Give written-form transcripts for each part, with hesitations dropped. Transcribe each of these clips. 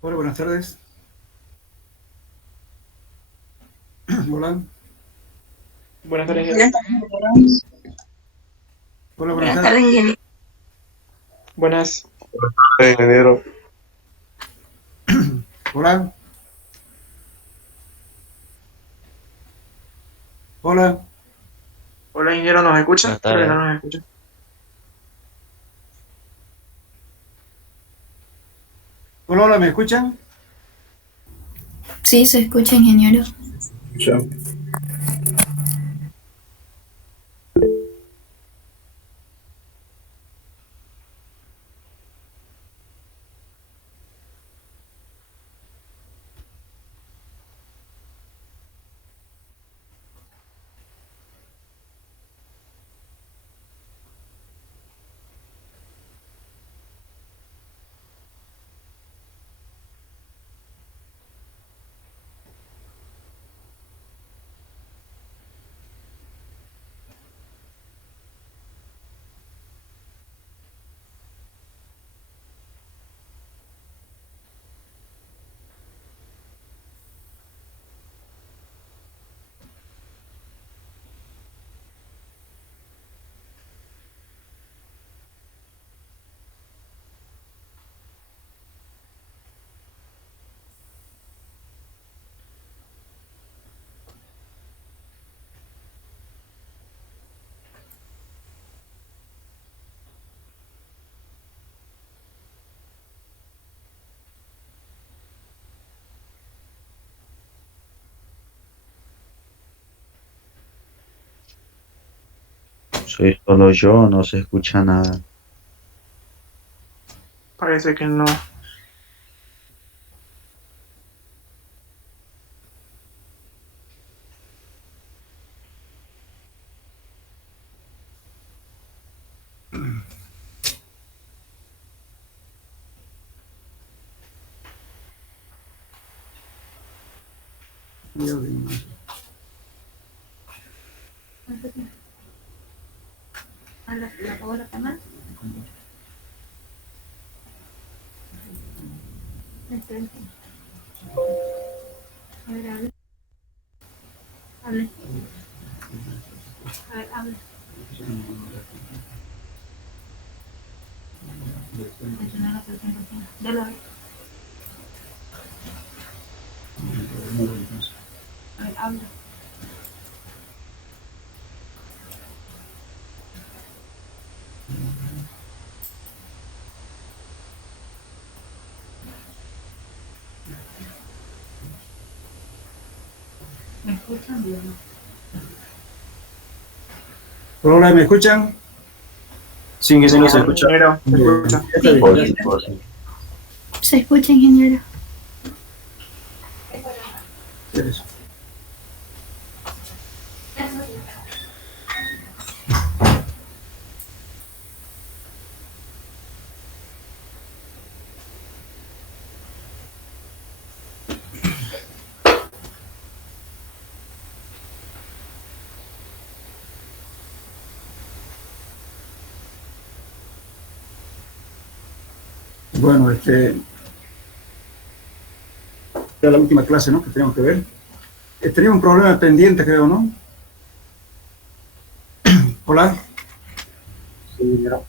Hola, buenas tardes. Hola. Buenas tardes. Buenas tardes. Hola, buenas Buenas tardes. tardes, ingeniero. Buenas. Ingeniero. Hola. Hola. Hola, ingeniero, ¿nos escucha? Buenas Creo que no tardes. nos escucha. Hola, hola, ¿me escuchan? Sí, se escucha, ingeniero. Chao. Soy solo yo, no se escucha nada. Parece que no. ¿La apagó la cámara? A ver, hable. Hable. A ver, hable. Dale, a ver. A ver, habla. ¿Me escuchan bien? Hola, hola, ¿me escuchan? Sí, que se nos Hola, escucha. ingeniero, ¿te escucha? Ya está bien, Por gracias. supuesto. Se escucha, ingeniero. Eso. Bueno, era la última clase, ¿no? Que teníamos que ver. Tenía un problema pendiente, creo, ¿no? Hola. Sí, ya.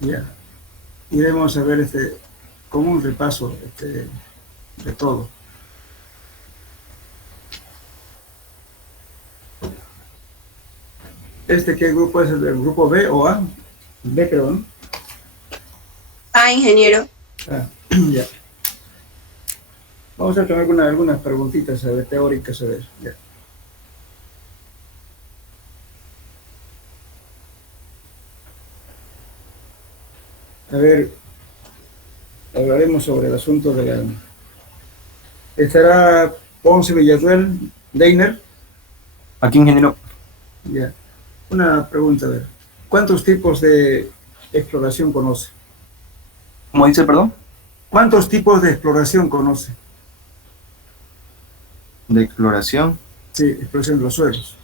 Ya. Y debemos ver como un repaso de todo. ¿Qué grupo es? ¿El del grupo B o A? B, creo, ¿no? Ah, ingeniero. Ah, ya. Vamos a hacer algunas preguntitas teóricas, a ver. Ya. A ver, hablaremos sobre el asunto de la... ¿Estará Ponce, Villarruel, Deiner? Aquí, ingeniero. Ya. Una pregunta, a ver. ¿Cuántos tipos de exploración conoce? ¿Cómo dice, perdón? ¿Cuántos tipos de exploración conoce? De exploración. Sí, exploración de los suelos.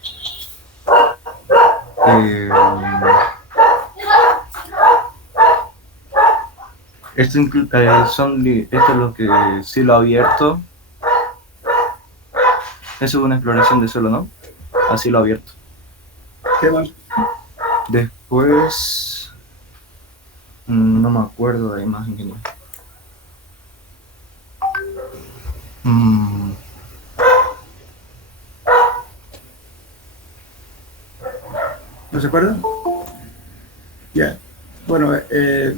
Esto es lo que cielo abierto. Eso es una exploración de suelo, ¿no? A cielo abierto. ¿Qué más? Después... no me acuerdo de más, ingeniero. ¿No se acuerdan? Ya. Bueno,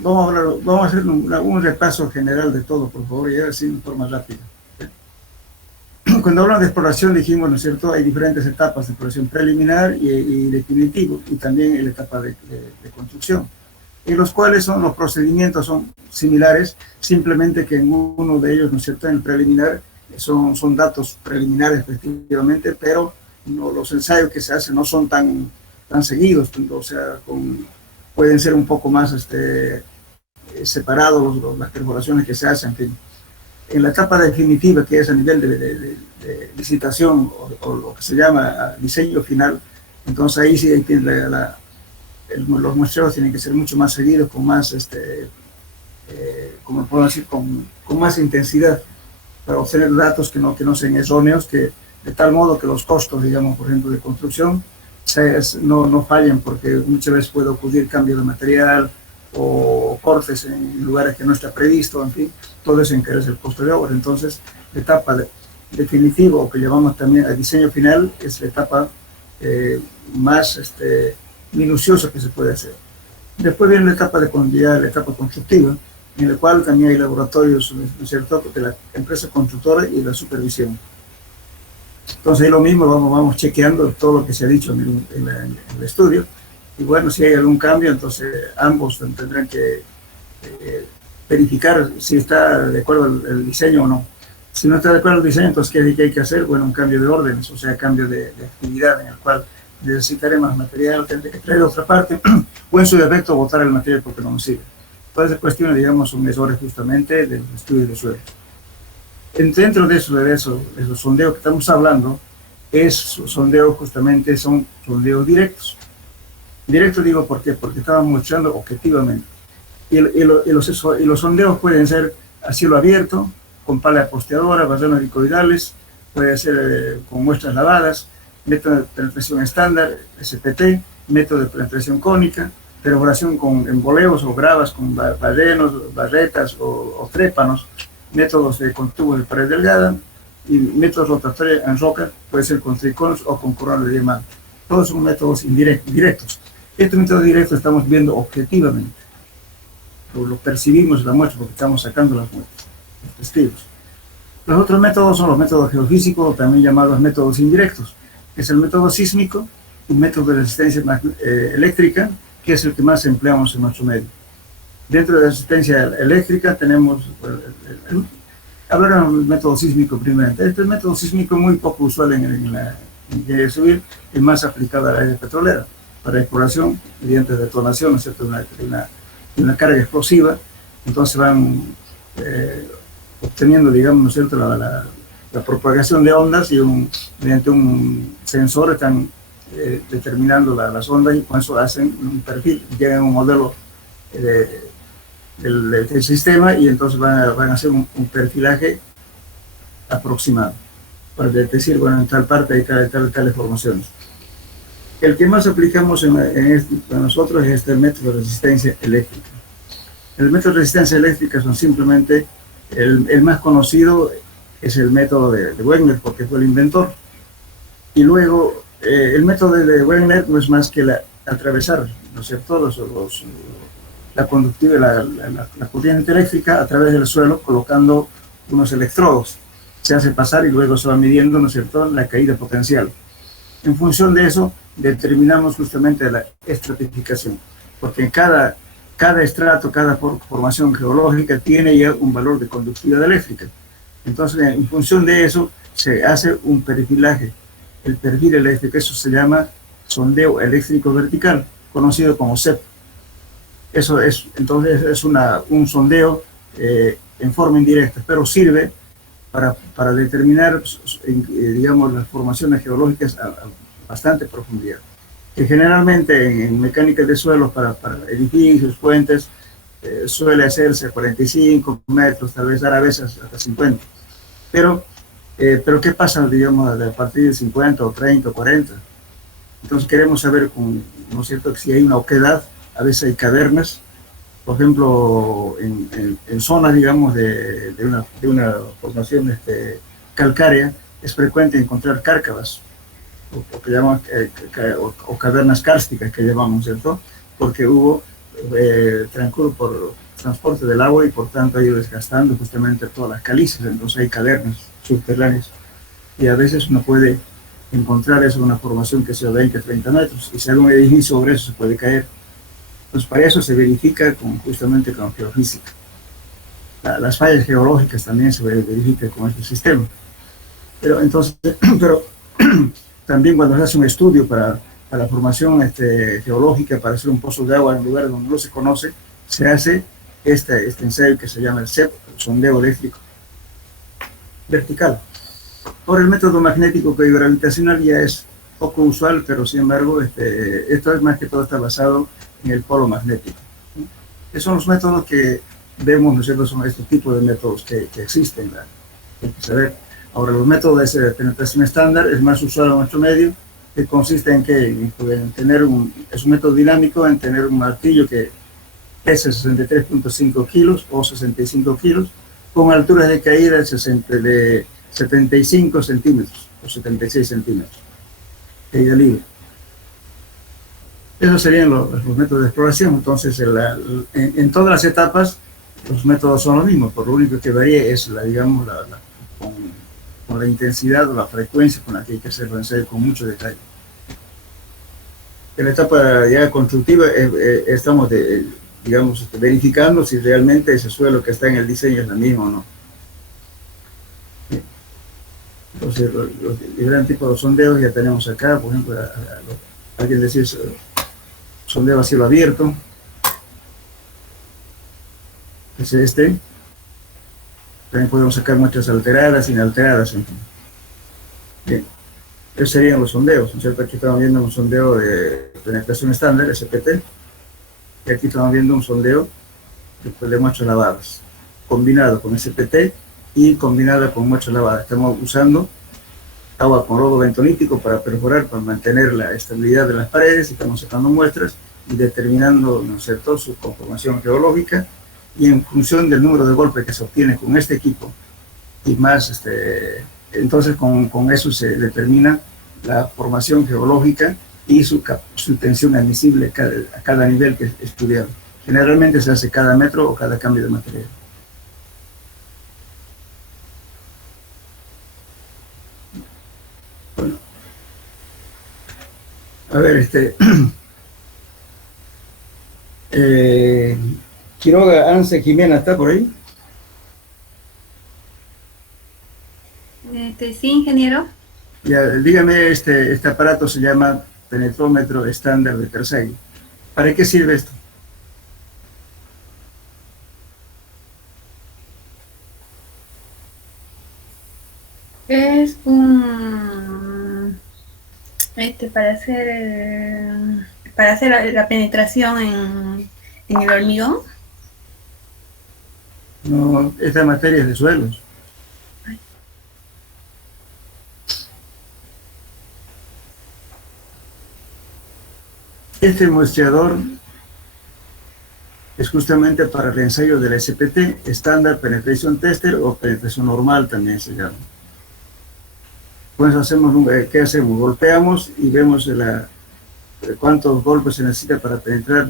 vamos a hacer un repaso general de todo, por favor, y así de forma rápida. Cuando hablamos de exploración dijimos, ¿no es cierto?, hay diferentes etapas de exploración preliminar y definitivo, y también la etapa de construcción, en los cuales los procedimientos son similares, simplemente que en uno de ellos, ¿no es cierto?, en el preliminar son datos preliminares efectivamente, pero los ensayos que se hacen no son tan seguidos, o sea, pueden ser un poco más separados las perforaciones que se hacen, en fin. En la etapa definitiva, que es a nivel de licitación o lo que se llama diseño final, entonces ahí sí los muestreos tienen que ser mucho más seguidos, con más, como puedo decir, con más intensidad, para obtener datos que no sean erróneos, de tal modo que los costos, digamos, por ejemplo, de construcción, no fallen, porque muchas veces puede ocurrir cambio de material o cortes en lugares que no está previsto, en fin, todo eso encarece el costo de obra. Entonces, la etapa definitiva, o que llamamos también el diseño final, es la etapa más minuciosa que se puede hacer. Después viene la etapa la etapa constructiva, en la cual también hay laboratorios, ¿no es cierto?, de la empresa constructora y la supervisión. Entonces, ahí lo mismo, vamos chequeando todo lo que se ha dicho en el estudio, y bueno, si hay algún cambio, entonces ambos tendrán que verificar si está de acuerdo el diseño o no. Si no está de acuerdo el diseño, entonces ¿qué hay que hacer? Bueno, un cambio de órdenes, o sea, cambio de actividad, en el cual necesitaré más material, tendré que traer de otra parte, o en su defecto botar el material porque no nos sirve. Todas esas cuestiones, digamos, son errores justamente del estudio de suelo. Dentro de esos sondeos que estamos hablando, sondeos justamente son sondeos directos. Directos digo, ¿por qué? Porque estamos mostrando objetivamente. Y los sondeos pueden ser a cielo abierto, con pala posteadora, barrenos helicoidales, puede ser con muestras lavadas, método de penetración estándar, SPT, método de penetración cónica, perforación con emboleos o gravas con barrenos, barretas o trépanos, métodos con tubos de pared delgada y métodos rotatorios en roca, puede ser con triconos o con corona de diamante. Todos son métodos directos. Este método directo estamos viendo objetivamente. Lo percibimos en la muestra porque estamos sacando las muestras, los testigos. Los otros métodos son los métodos geofísicos, también llamados métodos indirectos. Es el método sísmico, un método de resistencia eléctrica, que es el que más empleamos en nuestro medio. Dentro de la resistencia eléctrica tenemos, hablaron del método sísmico primeramente. Este método sísmico muy poco usual en la ingeniería civil, es más aplicado a la área petrolera, para exploración, mediante detonación, ¿no es cierto?, de una carga explosiva. Entonces van obteniendo, digamos, ¿no es cierto?, la propagación de ondas y mediante un sensor están determinando las ondas y con eso hacen un perfil, llegan a un modelo del sistema y entonces van a hacer un perfilaje aproximado para decir, bueno, en tal parte hay tales formaciones. El que más aplicamos para nosotros es este método de resistencia eléctrica. El método de resistencia eléctrica son simplemente, el más conocido es el método de Wegner, porque fue el inventor. Y luego, el método de Wegner no es más que atravesar, ¿no es cierto?, la conductiva, la corriente eléctrica a través del suelo, colocando unos electrodos. Se hace pasar y luego se va midiendo, ¿no es cierto?, la caída potencial. En función de eso, determinamos justamente la estratificación, porque en cada estrato, cada formación geológica tiene ya un valor de conductividad eléctrica. Entonces, en función de eso, se hace un perfilaje. El perfil eléctrico, eso se llama sondeo eléctrico vertical, conocido como CEP. Eso es, entonces, es un sondeo en forma indirecta, pero sirve para determinar, digamos, las formaciones geológicas a bastante profundidad. Que generalmente en mecánica de suelos para edificios, puentes, suele hacerse a 45 metros, tal vez a veces hasta 50. Pero ¿qué pasa, digamos, a partir de 50 o 30 o 40? Entonces queremos saber, ¿no es cierto?, si hay una oquedad. A veces hay cavernas, por ejemplo, en zonas, digamos, de una formación calcárea, es frecuente encontrar cárcavas, o cavernas kársticas que llamamos, ¿cierto? Porque hubo transcurso por transporte del agua y por tanto ha ido desgastando justamente todas las calizas, entonces hay cavernas subterráneas. Y a veces uno puede encontrar eso en una formación que sea 20, 30 metros, y si hay un edificio sobre eso se puede caer. Entonces, para eso se verifica justamente con geofísica. Las fallas geológicas también se verifican con este sistema. Pero también cuando se hace un estudio para la formación geológica, para hacer un pozo de agua en un lugar donde no se conoce, se hace este ensayo que se llama el CEP, el sondeo eléctrico vertical. Ahora, el método magnético y gravitacional ya es poco usual, pero sin embargo, esto es más que todo está basado en el polo magnético. Esos son los métodos que vemos, nosotros son estos tipos de métodos que existen. Hay que saber. Ahora, los métodos de penetración estándar es más usual en nuestro medio, que consiste en tener es un método dinámico, en tener un martillo que pesa 63.5 kilos o 65 kilos, con alturas de caída de 75 centímetros o 76 centímetros, caída libre. Esos serían los métodos de exploración. Entonces, en todas las etapas, los métodos son los mismos, por lo único que varía es, digamos, con la intensidad o la frecuencia con la que hay que hacer el ensayo con mucho detalle. En la etapa ya constructiva estamos, digamos, verificando si realmente ese suelo que está en el diseño es el mismo o no. Entonces, los diferentes tipos de sondeos ya tenemos acá, por ejemplo, alguien decir sondeo a cielo abierto, es este. También podemos sacar muestras alteradas, inalteradas, en fin. Bien, esos serían los sondeos, ¿no es cierto? Aquí estamos viendo un sondeo de penetración estándar, SPT, y aquí estamos viendo un sondeo de muestras lavadas, combinado con SPT y combinado con muestras lavadas. Estamos usando agua con lodo bentonítico para perforar, para mantener la estabilidad de las paredes, y estamos sacando muestras y determinando, ¿no es cierto?, su conformación geológica, y en función del número de golpes que se obtiene con este equipo y más, entonces con eso se determina la formación geológica y su tensión admisible a cada nivel que es estudiado. Generalmente se hace cada metro o cada cambio de material. Bueno, a ver, Quiroga Anse Jimena, ¿está por ahí? Sí, ingeniero. Ya, dígame, este aparato se llama penetrómetro estándar de Terzaghi. ¿Para qué sirve esto? Es un para hacer la penetración en el hormigón. No, esta materia es de suelos. Este muestreador es justamente para el ensayo del SPT, Standard Penetration Tester, o penetración normal también se llama. Pues ¿qué hacemos? Golpeamos y vemos cuántos golpes se necesita para penetrar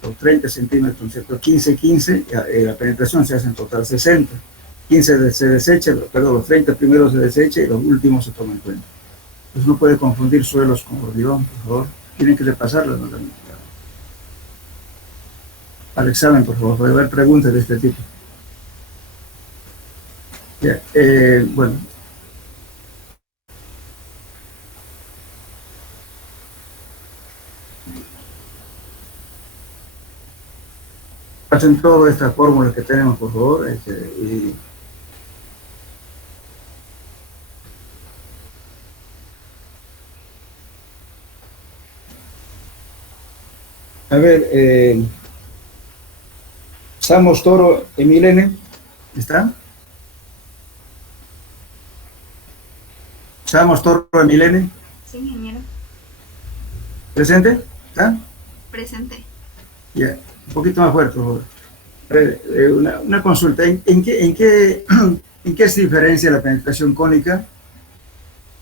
los 30 centímetros, ¿cierto? 15, la penetración se hace en total 60. 15 se desecha, perdón, los 30 primeros se desecha y los últimos se toman en cuenta. Pues no puede confundir suelos con hormigón, por favor. Tienen que repasarlo, ¿no? Al examen, por favor, puede haber preguntas de este tipo. Ya, bueno. Pasen todas estas fórmulas que tenemos, por favor. A ver, Samos Toro Emilene, ¿está? Samos Toro Emilene, Sí, ingeniero. ¿presente? ¿Está? Presente. Ya, un poquito más fuerte, por favor. A ver, una consulta, ¿en qué se diferencia la penetración cónica,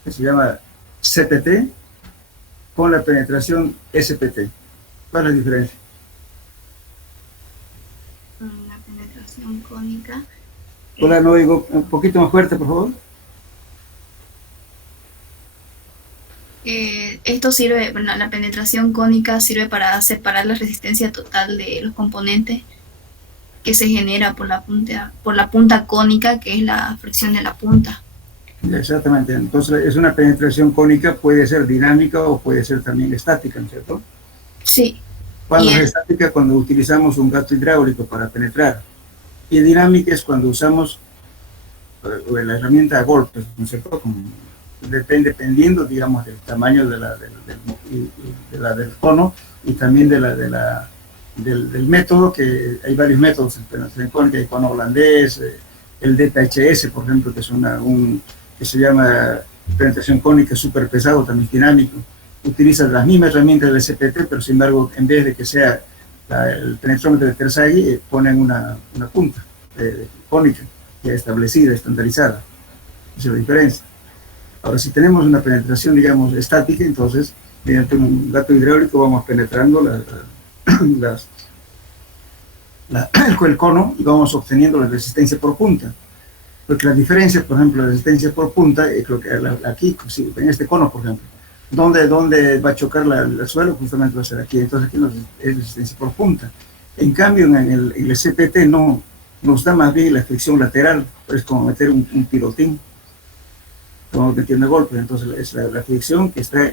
que se llama CPT, con la penetración SPT? ¿Cuál es la diferencia? La penetración cónica. Hola, no oigo, un poquito más fuerte, por favor. Esto sirve, bueno, la penetración cónica sirve para separar la resistencia total de los componentes que se genera por la punta cónica, que es la fricción de la punta. Exactamente, entonces es una penetración cónica, puede ser dinámica o puede ser también estática, ¿no es cierto? Sí. Cuando es estática, cuando utilizamos un gato hidráulico para penetrar, y dinámica es cuando usamos la herramienta a golpes, ¿no es cierto? Dependiendo, digamos, del tamaño del cono y también del método, que hay varios métodos en penetración cónica, hay cono holandés, el DPHS, por ejemplo, que es que se llama penetración cónica súper pesado, también dinámico. Utiliza las mismas herramientas del SPT, pero sin embargo, en vez de que sea el penetrómetro de Terzaghi, ponen una punta cónica ya establecida, estandarizada. Esa es la diferencia. Ahora, si tenemos una penetración, digamos, estática, entonces, mediante un gato hidráulico vamos penetrando el cono y vamos obteniendo la resistencia por punta. Porque la diferencia, por ejemplo, la resistencia por punta, creo que aquí, en este cono, por ejemplo, ¿dónde va a chocar el suelo? Justamente va a ser aquí. Entonces aquí es resistencia por punta. En cambio, en el CPT no nos da más bien la fricción lateral, es como meter un pilotín, como metiendo golpes. Entonces es la fricción que está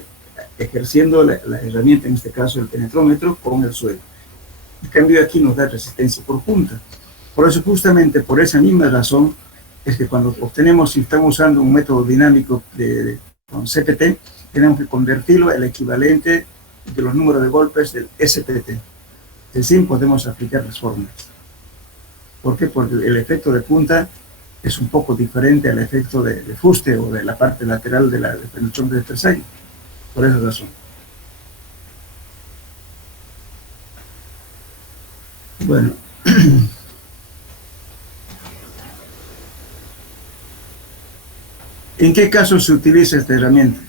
ejerciendo la herramienta, en este caso el penetrómetro, con el suelo. En cambio aquí nos da resistencia por punta. Por eso, justamente por esa misma razón, es que cuando obtenemos, si estamos usando un método dinámico con CPT, tenemos que convertirlo al equivalente de los números de golpes del SPT. Así podemos aplicar las fórmulas. ¿Por qué? Porque el efecto de punta es un poco diferente al efecto de fuste o de la parte lateral de la penetración de Terzaghi. Por esa razón. Bueno. ¿En qué caso se utiliza esta herramienta?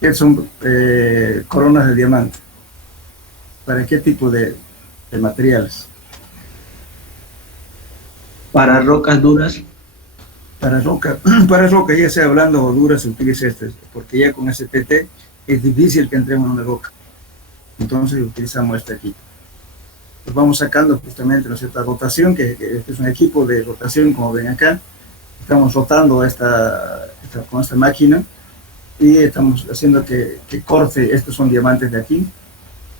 ¿Qué son coronas de diamante? ¿Para qué tipo de materiales? Para rocas duras. Para roca, ya sea blando o dura, se utiliza porque ya con SPT es difícil que entremos en una roca. Entonces utilizamos este aquí. pues vamos sacando justamente, ¿no es cierto?, rotación, que es un equipo de rotación, como ven acá. Estamos rotando con esta máquina y estamos haciendo que corte. Estos son diamantes de aquí.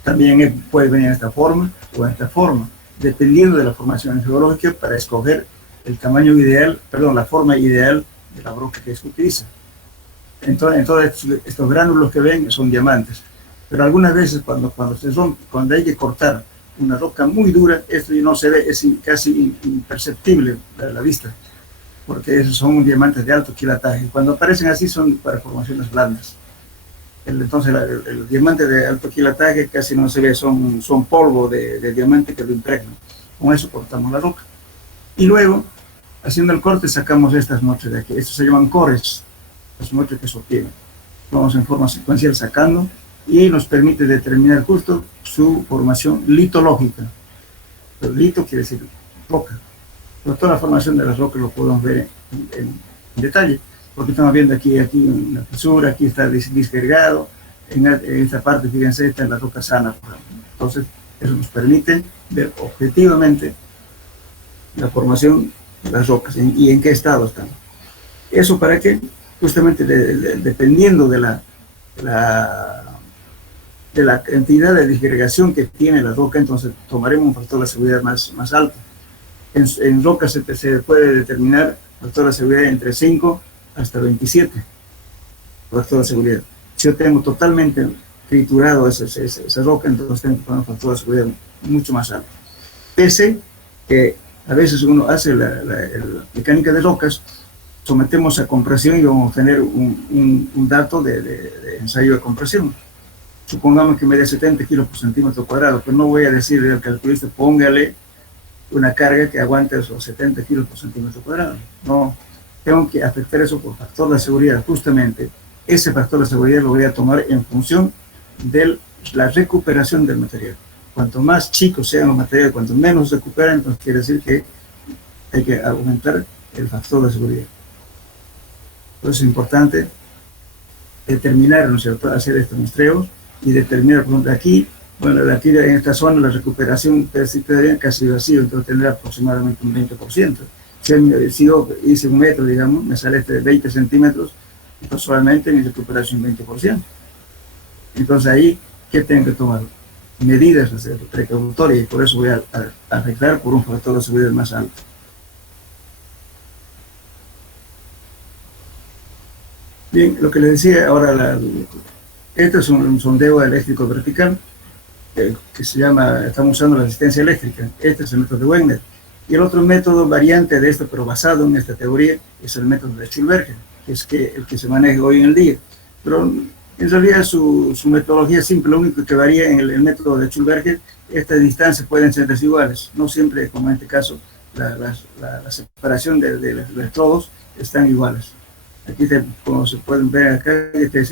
También puede venir en esta forma o en esta forma, dependiendo de la formación geológica, para escoger el tamaño ideal, perdón, la forma ideal de la roca que se utiliza. Entonces estos gránulos que ven son diamantes. Pero algunas veces cuando hay que cortar una roca muy dura, esto no se ve, es casi imperceptible a la vista, porque esos son diamantes de alto quilataje. Cuando aparecen así son para formaciones blandas. Entonces el diamante de alto quilataje casi no se ve, son polvo de diamante que lo impregnan. Con eso cortamos la roca. Y luego, haciendo el corte, sacamos estas muestras de aquí. Estos se llaman cores, las muestras que se obtienen. Vamos en forma secuencial sacando y nos permite determinar justo su formación litológica. El lito quiere decir roca. Pero toda la formación de las rocas lo podemos ver en detalle, porque estamos viendo aquí una fisura, aquí está disgregado, en esta parte, fíjense, está en la roca sana. Entonces, eso nos permite ver objetivamente la formación de las rocas y en qué estado están. ¿Eso para qué? Justamente dependiendo de la cantidad de disgregación que tiene la roca, entonces tomaremos un factor de seguridad más alto. En rocas se puede determinar factor de seguridad entre 5 hasta 27 factor de seguridad. Si yo tengo totalmente triturado esa roca, entonces tengo que poner un factor de seguridad mucho más alto. Pese que a veces uno hace la mecánica de rocas, sometemos a compresión y vamos a tener un dato de ensayo de compresión. Supongamos que mide 70 kilos por centímetro cuadrado, pues no voy a decirle al calculista, póngale una carga que aguante esos 70 kilos por centímetro cuadrado. No, tengo que afectar eso por factor de seguridad. Justamente ese factor de seguridad lo voy a tomar en función de la recuperación del material. Cuanto más chicos sean los materiales, cuanto menos se recuperan, entonces quiere decir que hay que aumentar el factor de seguridad. Por eso es importante determinar, ¿no es cierto?, hacer estos muestreos y determinar, por ejemplo, aquí, bueno, aquí en esta zona la recuperación quedaría casi vacío, entonces tendrá aproximadamente un 20%. Si yo hice un metro, digamos, me sale de 20 centímetros, entonces solamente mi recuperación 20%. Entonces ahí, ¿qué tengo que tomar? Medidas precautorias, y por eso voy a afectar por un factor de seguridad más alto. Bien, lo que les decía ahora, este es un sondeo eléctrico vertical, que se llama, estamos usando la resistencia eléctrica. Este es el método de Wegner. Y el otro método variante de esto, pero basado en esta teoría, es el método de Schulberger, que es el que se maneja hoy en el día. Pero en realidad su metodología es simple, lo único que varía en el método de Schulberger, estas distancias pueden ser desiguales, no siempre, como en este caso, la separación de los electrodos están iguales. Aquí, como se pueden ver acá, estoy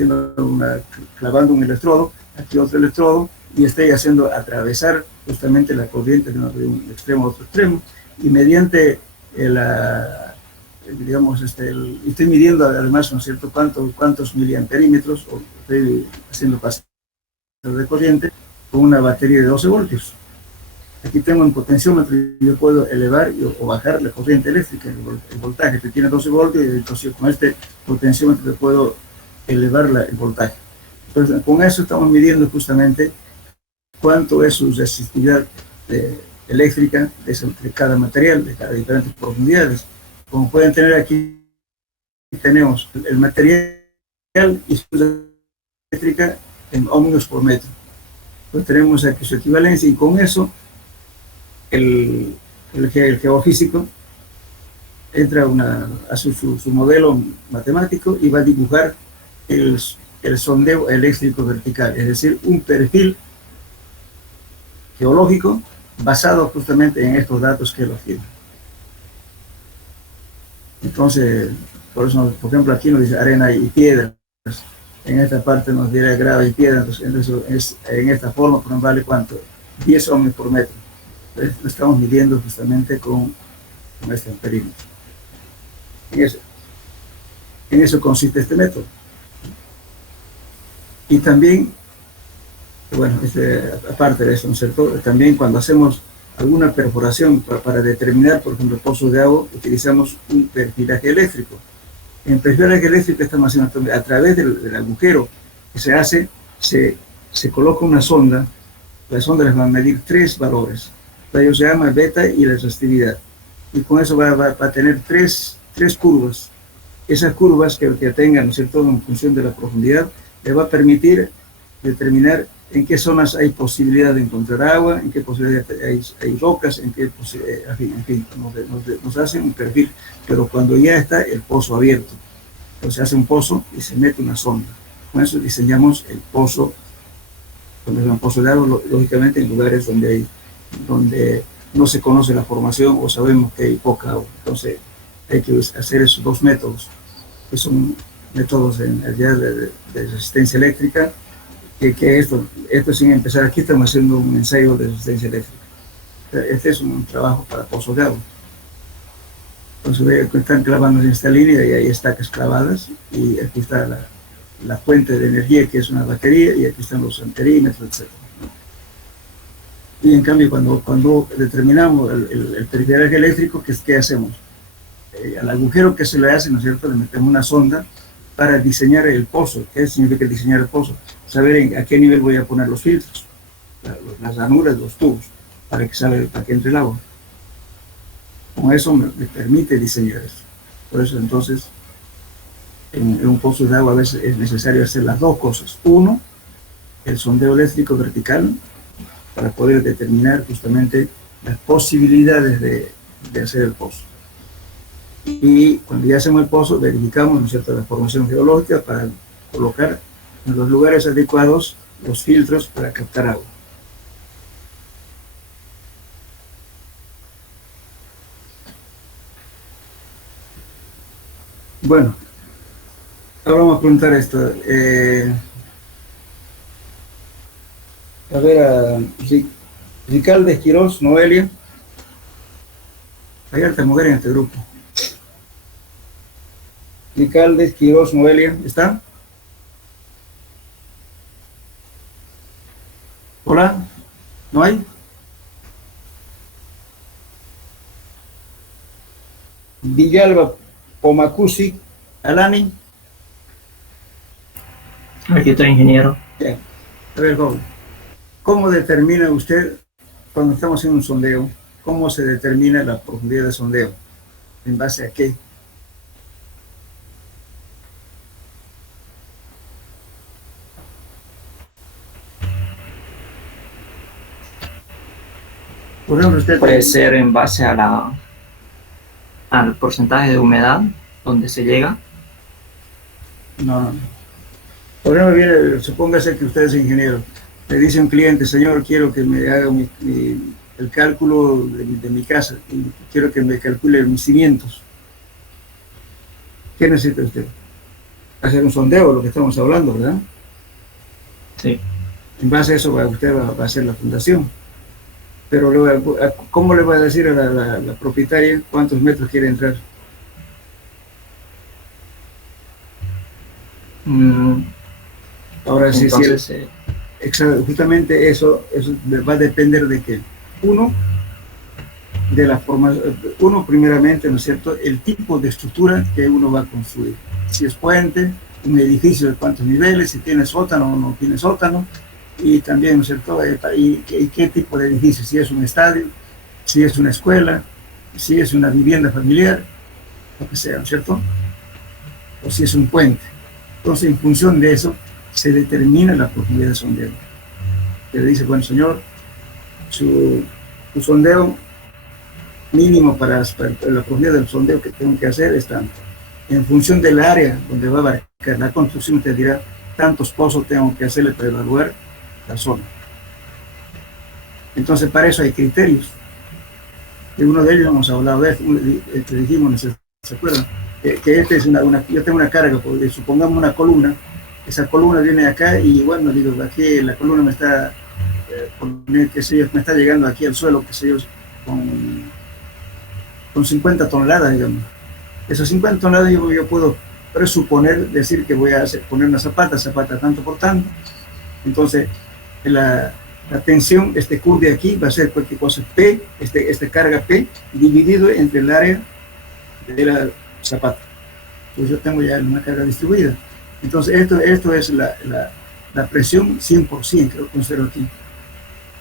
clavando un electrodo, aquí otro electrodo, y estoy haciendo atravesar justamente la corriente de un extremo a otro extremo, y mediante estoy midiendo además, ¿no es cierto?, cuántos miliamperímetros, o estoy haciendo pasar de corriente con una batería de 12 voltios. Aquí tengo un potenciómetro y yo puedo elevar o bajar la corriente eléctrica, el voltaje que tiene 12 voltios, y entonces con este potenciómetro puedo elevar el voltaje. Entonces, con eso estamos midiendo justamente cuánto es su resistividad eléctrica de cada material, de cada diferentes profundidades. Como pueden tener aquí, tenemos el material y su eléctrica en ohmios por metro. Entonces tenemos aquí su equivalencia, y con eso el geofísico entra a su modelo matemático y va a dibujar el sondeo eléctrico vertical, es decir, un perfil geológico basado justamente en estos datos que él obtiene. Entonces, por eso, por ejemplo, aquí nos dice arena y piedras, en esta parte nos dirá grava y piedra, entonces en esta forma, por ejemplo, vale ¿cuánto? 10 ohmios por metro. Entonces, lo estamos midiendo justamente con este perímetro. En eso consiste este método. Y también Bueno, aparte de eso, ¿no es cierto? También cuando hacemos alguna perforación para determinar, por ejemplo, pozos de agua, utilizamos un perfilaje eléctrico. En perfilaje eléctrico estamos haciendo a través del agujero que se hace, se coloca una sonda. La sonda les va a medir 3 valores. Ellos se llama beta y la resistividad. Y con eso va a tener tres curvas. Esas curvas que tengan, ¿no es cierto?, en función de la profundidad, le va a permitir determinar en qué zonas hay posibilidad de encontrar agua, en qué posibilidad hay rocas, en fin, nos hacen un perfil. Pero cuando ya está el pozo abierto, entonces se hace un pozo y se mete una sonda. Con eso diseñamos el pozo. Cuando es un pozo de agua, lógicamente en lugares donde no se conoce la formación o sabemos que hay poca agua. Entonces hay que hacer esos 2 métodos, que son métodos de resistencia eléctrica, que esto sin empezar aquí estamos haciendo un ensayo de resistencia eléctrica. Este es un trabajo para pozos de agua. Entonces están clavando en esta línea y hay estacas clavadas y aquí está la fuente de energía, que es una batería, y aquí están los amperímetros, etc. Y en cambio, cuando determinamos el perfilaje eléctrico, ¿qué hacemos? Al agujero que se le hace, ¿no es cierto?, le metemos una sonda para diseñar el pozo. ¿Qué significa diseñar el pozo? Saber a qué nivel voy a poner los filtros, las ranuras, los tubos, para que entre el agua. Con eso me permite diseñar esto. Por eso, entonces, en un pozo de agua a veces es necesario hacer las 2 cosas. Uno, el sondeo eléctrico vertical, para poder determinar justamente las posibilidades de hacer el pozo. Y cuando ya hacemos el pozo, verificamos, ¿no es cierto?, la formación geológica para colocar en los lugares adecuados los filtros para captar agua. Bueno, ahora vamos a preguntar esto. A ver, a Ricaldes, Quirós, Noelia. Hay altas mujeres en este grupo. Ricaldes, Quirós, Noelia, ¿está? Hola, ¿no hay? Villalba, Pomacusi, Alani. Aquí está, ingeniero. Bien. A ver, joven, ¿cómo determina usted, cuando estamos haciendo un sondeo, cómo se determina la profundidad de sondeo? ¿En base a qué? Por ejemplo, usted Puede ser en base a al porcentaje de humedad donde se llega. No. Por ejemplo, viene, supóngase que usted es ingeniero. Le dice a un cliente: señor, quiero que me haga el cálculo de mi casa y quiero que me calcule mis cimientos. ¿Qué necesita usted? Hacer un sondeo, lo que estamos hablando, ¿verdad? Sí. En base a eso usted va a hacer la fundación. Pero luego, ¿cómo le va a decir a la propietaria cuántos metros quiere entrar? Ahora sí, entonces, justamente eso va a depender de qué. Uno, de la forma, primeramente, ¿no es cierto?, el tipo de estructura que uno va a construir. Si es puente, un edificio de cuántos niveles, si tiene sótano o no tiene sótano, y también, ¿no es cierto?, y qué tipo de edificio, si es un estadio, si es una escuela, si es una vivienda familiar, lo que sea, ¿no es cierto?, o si es un puente. Entonces, en función de eso, se determina la profundidad de sondeo. Que le dice: bueno, señor, su sondeo mínimo para la profundidad del sondeo que tengo que hacer es tanto. En función del área donde va a abarcar la construcción, te dirá tantos pozos tengo que hacerle para evaluar la zona. Entonces, para eso hay criterios. Y uno de ellos hemos hablado de esto, que dijimos, ¿se acuerdan? Que este es yo tengo una carga, porque supongamos una columna, esa columna viene acá y bueno, digo, aquí la columna me está, me está llegando aquí al suelo, qué sé yo, con 50 toneladas, digamos. Esas 50 toneladas yo puedo presuponer, decir que voy a poner una zapata tanto por tanto. Entonces, la tensión, este curve de aquí va a ser cualquier cosa P, este carga P, dividido entre el área de la zapata. Pues yo tengo ya una carga distribuida. Entonces, esto es la presión 100% que lo considero aquí.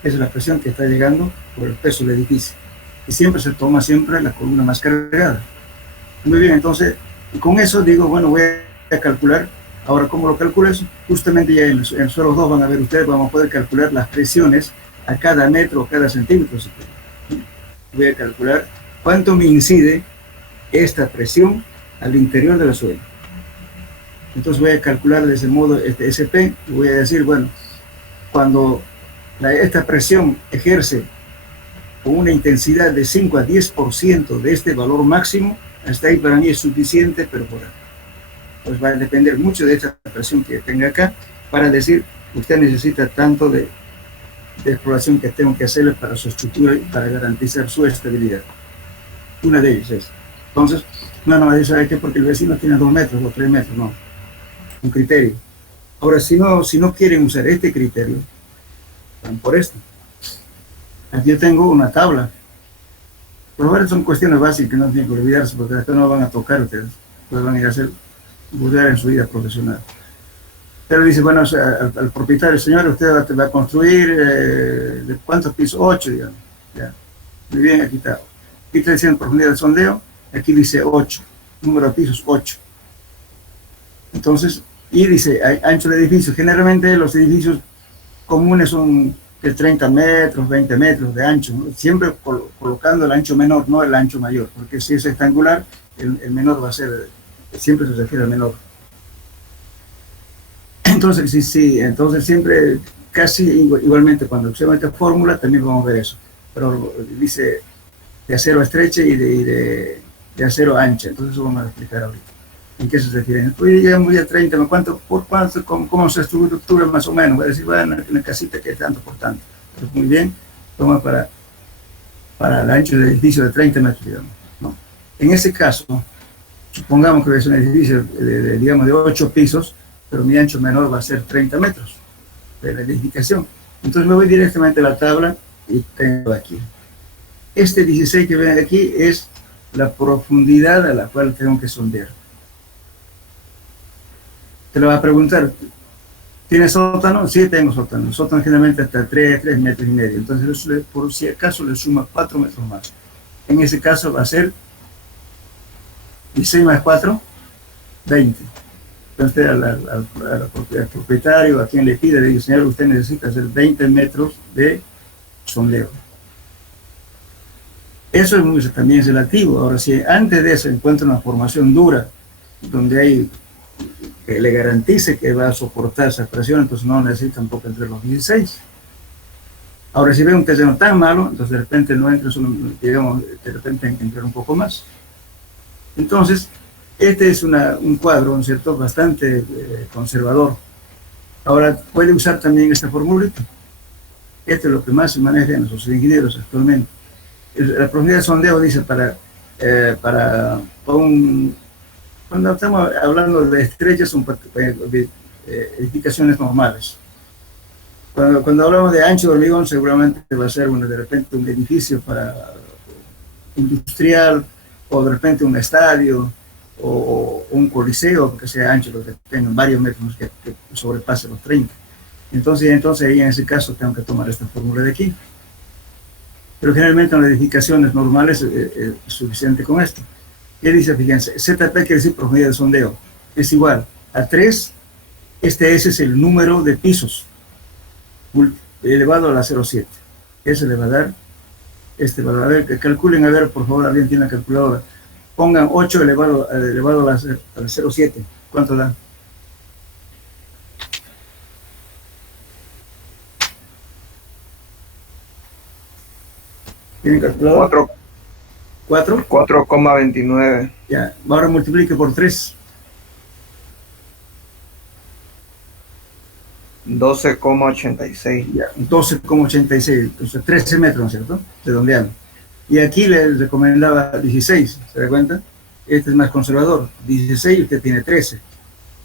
Esa es la presión que está llegando por el peso del edificio. Y siempre se toma la columna más cargada. Muy bien, entonces, con eso digo, bueno, voy a calcular. Ahora, ¿cómo lo calculo eso? Justamente ya en el suelo 2 van a ver ustedes, vamos a poder calcular las presiones a cada metro o cada centímetro. Voy a calcular cuánto me incide esta presión al interior del suelo. Entonces voy a calcular de ese modo este SP y voy a decir, bueno, cuando esta presión ejerce con una intensidad de 5 a 10% de este valor máximo, hasta ahí para mí es suficiente perforar. Pues va a depender mucho de esta presión que tenga acá para decir, usted necesita tanto de exploración que tengo que hacerle para su estructura y para garantizar su estabilidad. Una de ellas es. Entonces, no me dice que porque el vecino tiene 2 metros o 3 metros, no. Un criterio. Ahora, si no quieren usar este criterio, van por esto. Aquí yo tengo una tabla. Por ahora son cuestiones básicas que no tienen que olvidarse, porque después no van a tocar ustedes. Pues van a ir a hacer buscar en su vida profesional. Pero dice, bueno, o sea, al propietario, señor, usted va a construir, ¿de cuántos pisos? 8, digamos. Ya. Muy bien, aquí está. Aquí está diciendo profundidad del sondeo, aquí dice 8, número de pisos 8. Entonces, y dice, ancho del edificio. Generalmente los edificios comunes son de 30 metros, 20 metros de ancho, ¿no? Siempre colocando el ancho menor, no el ancho mayor, porque si es rectangular, el menor va a ser, siempre se refiere al menor. Entonces, sí, entonces siempre, casi igualmente, cuando usamos esta fórmula, también vamos a ver eso. Pero dice de acero estrecha y de acero ancha, entonces eso vamos a explicar ahorita. ¿En qué se refiere? Pues ya muy a 30, ¿cómo se estructura más o menos? Voy a decir, bueno, una casita que es tanto por tanto. Pues muy bien, toma para el ancho del edificio de 30 metros, digamos, ¿no? En ese caso, supongamos que es un edificio digamos, de 8 pisos, pero mi ancho menor va a ser 30 metros de la edificación. Entonces me voy directamente a la tabla y tengo aquí. Este 16 que ven aquí es la profundidad a la cual tengo que sondear. Te lo va a preguntar, ¿tienes sótano? Sí, tengo sótano. Sótano generalmente hasta 3 metros y medio. Entonces, por si acaso, le suma 4 metros más. En ese caso va a ser 16 más 4, 20. Entonces, al propietario, a quien le pide, le dice, señor, usted necesita hacer 20 metros de sondeo. Eso también es relativo. Ahora, si antes de eso encuentra una formación dura, donde hay que le garantice que va a soportar esa presión, entonces no necesita tampoco entre los 16. Ahora, si ve un terreno tan malo, entonces de repente no entra, digamos, de repente entra un poco más. Entonces, este es un cuadro, ¿no es cierto?, bastante conservador. Ahora, puede usar también esta formulita. Esto es lo que más se maneja en los ingenieros actualmente. La profundidad de sondeo dice para cuando estamos hablando de estrechas, son edificaciones normales. Cuando hablamos de ancho de hormigón, seguramente va a ser de repente un edificio para industrial, o de repente un estadio, o un coliseo que sea ancho, que tenga varios metros, que sobrepase los 30. Entonces ahí en ese caso tengo que tomar esta fórmula de aquí. Pero generalmente en las edificaciones normales es suficiente con esto. ¿Qué dice? Fíjense, ZP quiere decir profundidad de sondeo. Es igual a 3, ese es el número de pisos, elevado a la 0,7. Ese le va a dar, va a ver, que calculen, a ver, por favor, alguien tiene la calculadora. Pongan 8 elevado a la 0,7. ¿Cuánto da? ¿Tienen calculadora? 4. 4,29. Ya, ahora multiplique por 3. 12,86. Ya, 12,86, entonces 13 metros, ¿no es cierto? Redondeando. Y aquí le recomendaba 16, ¿se da cuenta? Este es más conservador, 16 y usted tiene 13.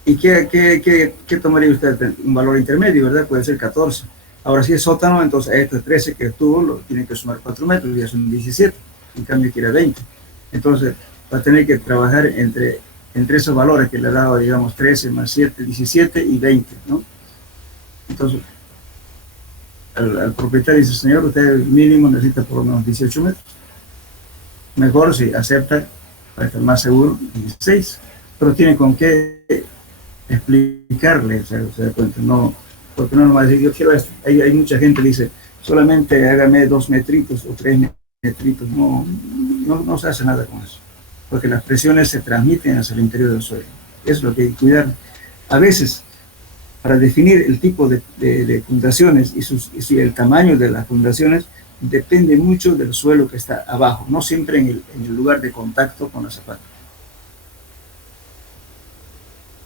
¿Y qué tomaría usted? Un valor intermedio, ¿verdad? Puede ser 14. Ahora, si es sótano, entonces a este 13 que tuvo, lo tiene que sumar 4 metros, ya son 17. En cambio, quiere 20. Entonces, va a tener que trabajar entre esos valores que le ha dado, digamos, 13 más 7, 17 y 20, ¿no? Entonces, al propietario dice, señor, usted mínimo necesita por lo menos 18 metros. Mejor si acepta, para estar más seguro, 16. Pero tiene con qué explicarle, se da cuenta, no, porque no nos va a decir, yo quiero esto. Hay mucha gente que dice, solamente hágame 2 metritos o 3 metritos. No se hace nada con eso, porque las presiones se transmiten hacia el interior del suelo. Eso es lo que hay que cuidar. A veces, para definir el tipo de fundaciones y el tamaño de las fundaciones, depende mucho del suelo que está abajo, no siempre en el lugar de contacto con la zapata.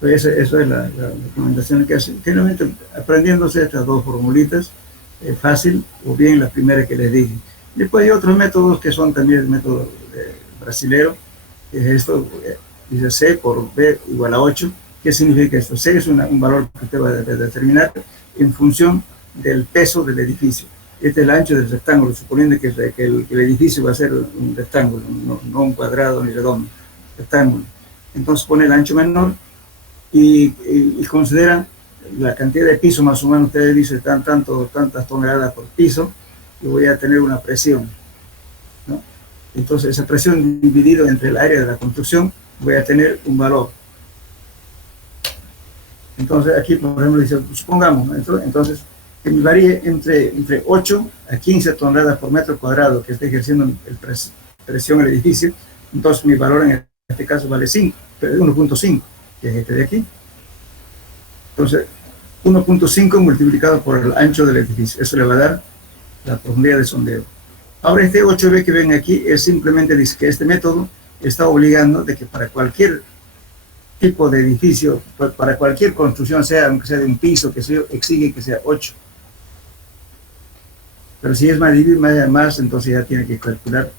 Pues eso es la recomendación que hace. Generalmente, aprendiéndose estas dos formulitas, es fácil, o bien la primera que les dije. Después hay otros métodos que son también el método brasilero, que es esto, dice C por B igual a 8. ¿Qué significa esto? C es un valor que usted va a determinar en función del peso del edificio. Este es el ancho del rectángulo, suponiendo que el edificio va a ser un rectángulo, no un cuadrado ni redondo, rectángulo. Entonces pone el ancho menor y considera la cantidad de piso, más o menos ustedes dicen tantas toneladas por piso, y voy a tener una presión, ¿no? Entonces esa presión dividida entre el área de la construcción, voy a tener un valor. Entonces aquí, por ejemplo, dice, supongamos, entonces, que me varíe entre 8 a 15 toneladas por metro cuadrado que esté ejerciendo presión el edificio. Entonces mi valor en este caso vale 1.5, que es este de aquí. Entonces 1.5 multiplicado por el ancho del edificio, eso le va a dar la profundidad de sondeo. Ahora este 8B que ven aquí es simplemente, dice que este método está obligando de que para cualquier tipo de edificio, para cualquier construcción, aunque sea de un piso, que se exige que sea 8. Pero si es más, entonces ya tiene que calcular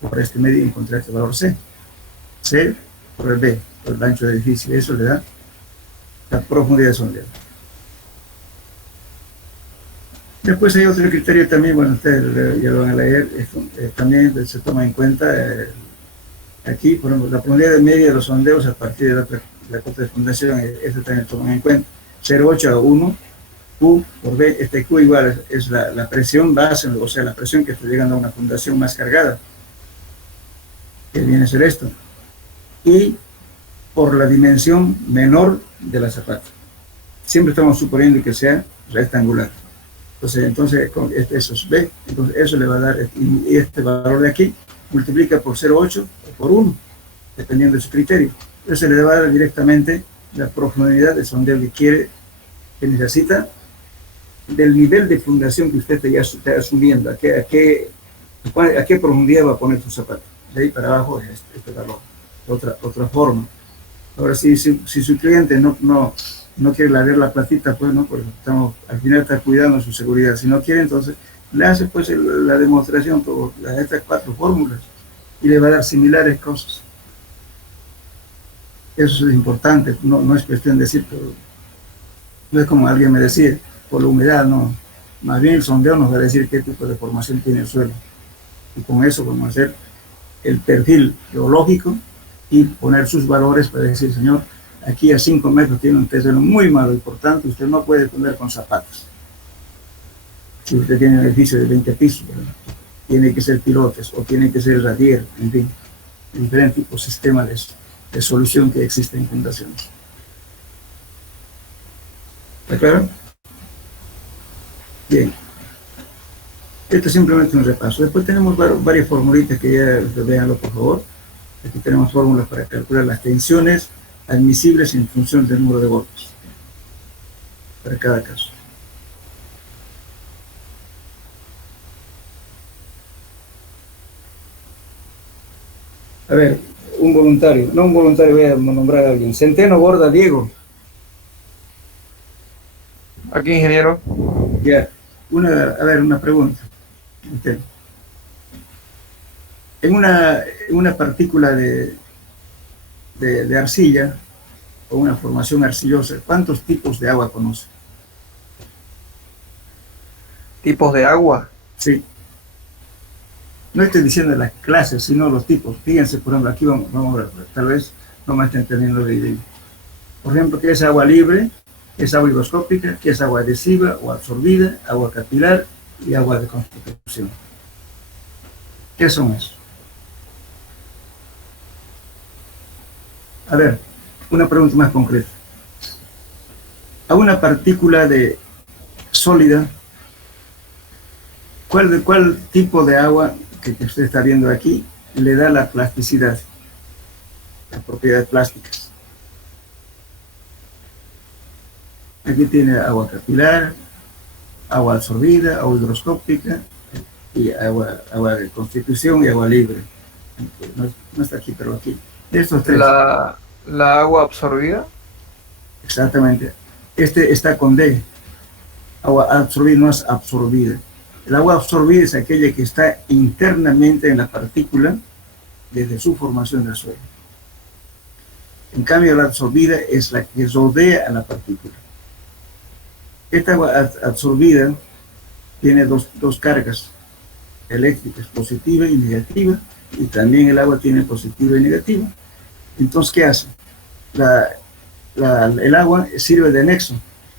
por este medio y encontrar este valor C. C por el B, por el ancho del edificio. Eso le da la profundidad de sondeo. Después hay otro criterio también, bueno, ustedes ya lo van a leer, también se toma en cuenta aquí, por ejemplo, la profundidad media de los sondeos a partir de la cota de fundación, eso también toman en cuenta. 0,8 a 1, Q por B, este Q igual es la presión base, o sea, la presión que está llegando a una fundación más cargada, que viene a ser esto. Y por la dimensión menor de la zapata. Siempre estamos suponiendo que sea rectangular. Entonces eso es B, entonces eso le va a dar, y este valor de aquí multiplica por 0,8 o por 1, dependiendo de su criterio. Entonces le va a dar directamente la profundidad de sondeo que necesita, del nivel de fundación que usted ya está asumiendo, a qué profundidad va a poner su zapato. De ahí para abajo es este valor, otra forma. Ahora, si su cliente no quiere lavar la platita, pues no, porque al final está cuidando su seguridad. Si no quiere, entonces le hace pues la demostración por estas 4 fórmulas y le va a dar similares cosas. Eso es importante, no es cuestión de decir, pero no es como alguien me decía, por la humedad, no. Más bien el sondeo nos va a decir qué tipo de formación tiene el suelo. Y con eso vamos a hacer el perfil geológico y poner sus valores para decir, señor, aquí a 5 metros tiene un terreno muy malo y por tanto usted no puede poner con zapatos. Si usted tiene un edificio de 20 pisos, ¿verdad? Tiene que ser pilotes o tiene que ser radier, en fin, diferentes tipos de sistemas de solución que existen en fundaciones. ¿Está claro? Bien. Esto es simplemente un repaso. Después tenemos varias formulitas que ya véanlo, por favor. Aquí tenemos fórmulas para calcular las tensiones admisibles en función del número de golpes para cada caso. A ver, un voluntario, voy a nombrar a alguien. Centeno Borda Diego. Aquí, ingeniero. Ya, una pregunta. Okay. En una partícula de arcilla o una formación arcillosa, ¿cuántos tipos de agua conoce? tipos de agua. Sí. No estoy diciendo las clases, sino los tipos. Fíjense, por ejemplo, aquí vamos a ver, tal vez no me estén entendiendo bien. Por ejemplo, ¿qué es agua libre? ¿Qué es agua higroscópica? ¿Qué es agua adhesiva o absorbida? Agua capilar y agua de constitución. ¿Qué son esos? A ver, una pregunta más concreta. A una partícula de sólida, ¿cuál tipo de agua que usted está viendo aquí le da la plasticidad, las propiedades plásticas? Aquí tiene agua capilar, agua absorbida, agua higroscópica y agua de constitución y agua libre. No está aquí, pero aquí. De estos tres. La agua absorbida. Exactamente. Este está con D. Agua absorbida no es absorbida. El agua absorbida es aquella que está internamente en la partícula desde su formación del suelo. En cambio, la absorbida es la que rodea a la partícula. Esta agua absorbida tiene dos cargas eléctricas, positiva y negativa, y también el agua tiene positiva y negativa. Entonces, ¿qué hace? El agua sirve de nexo.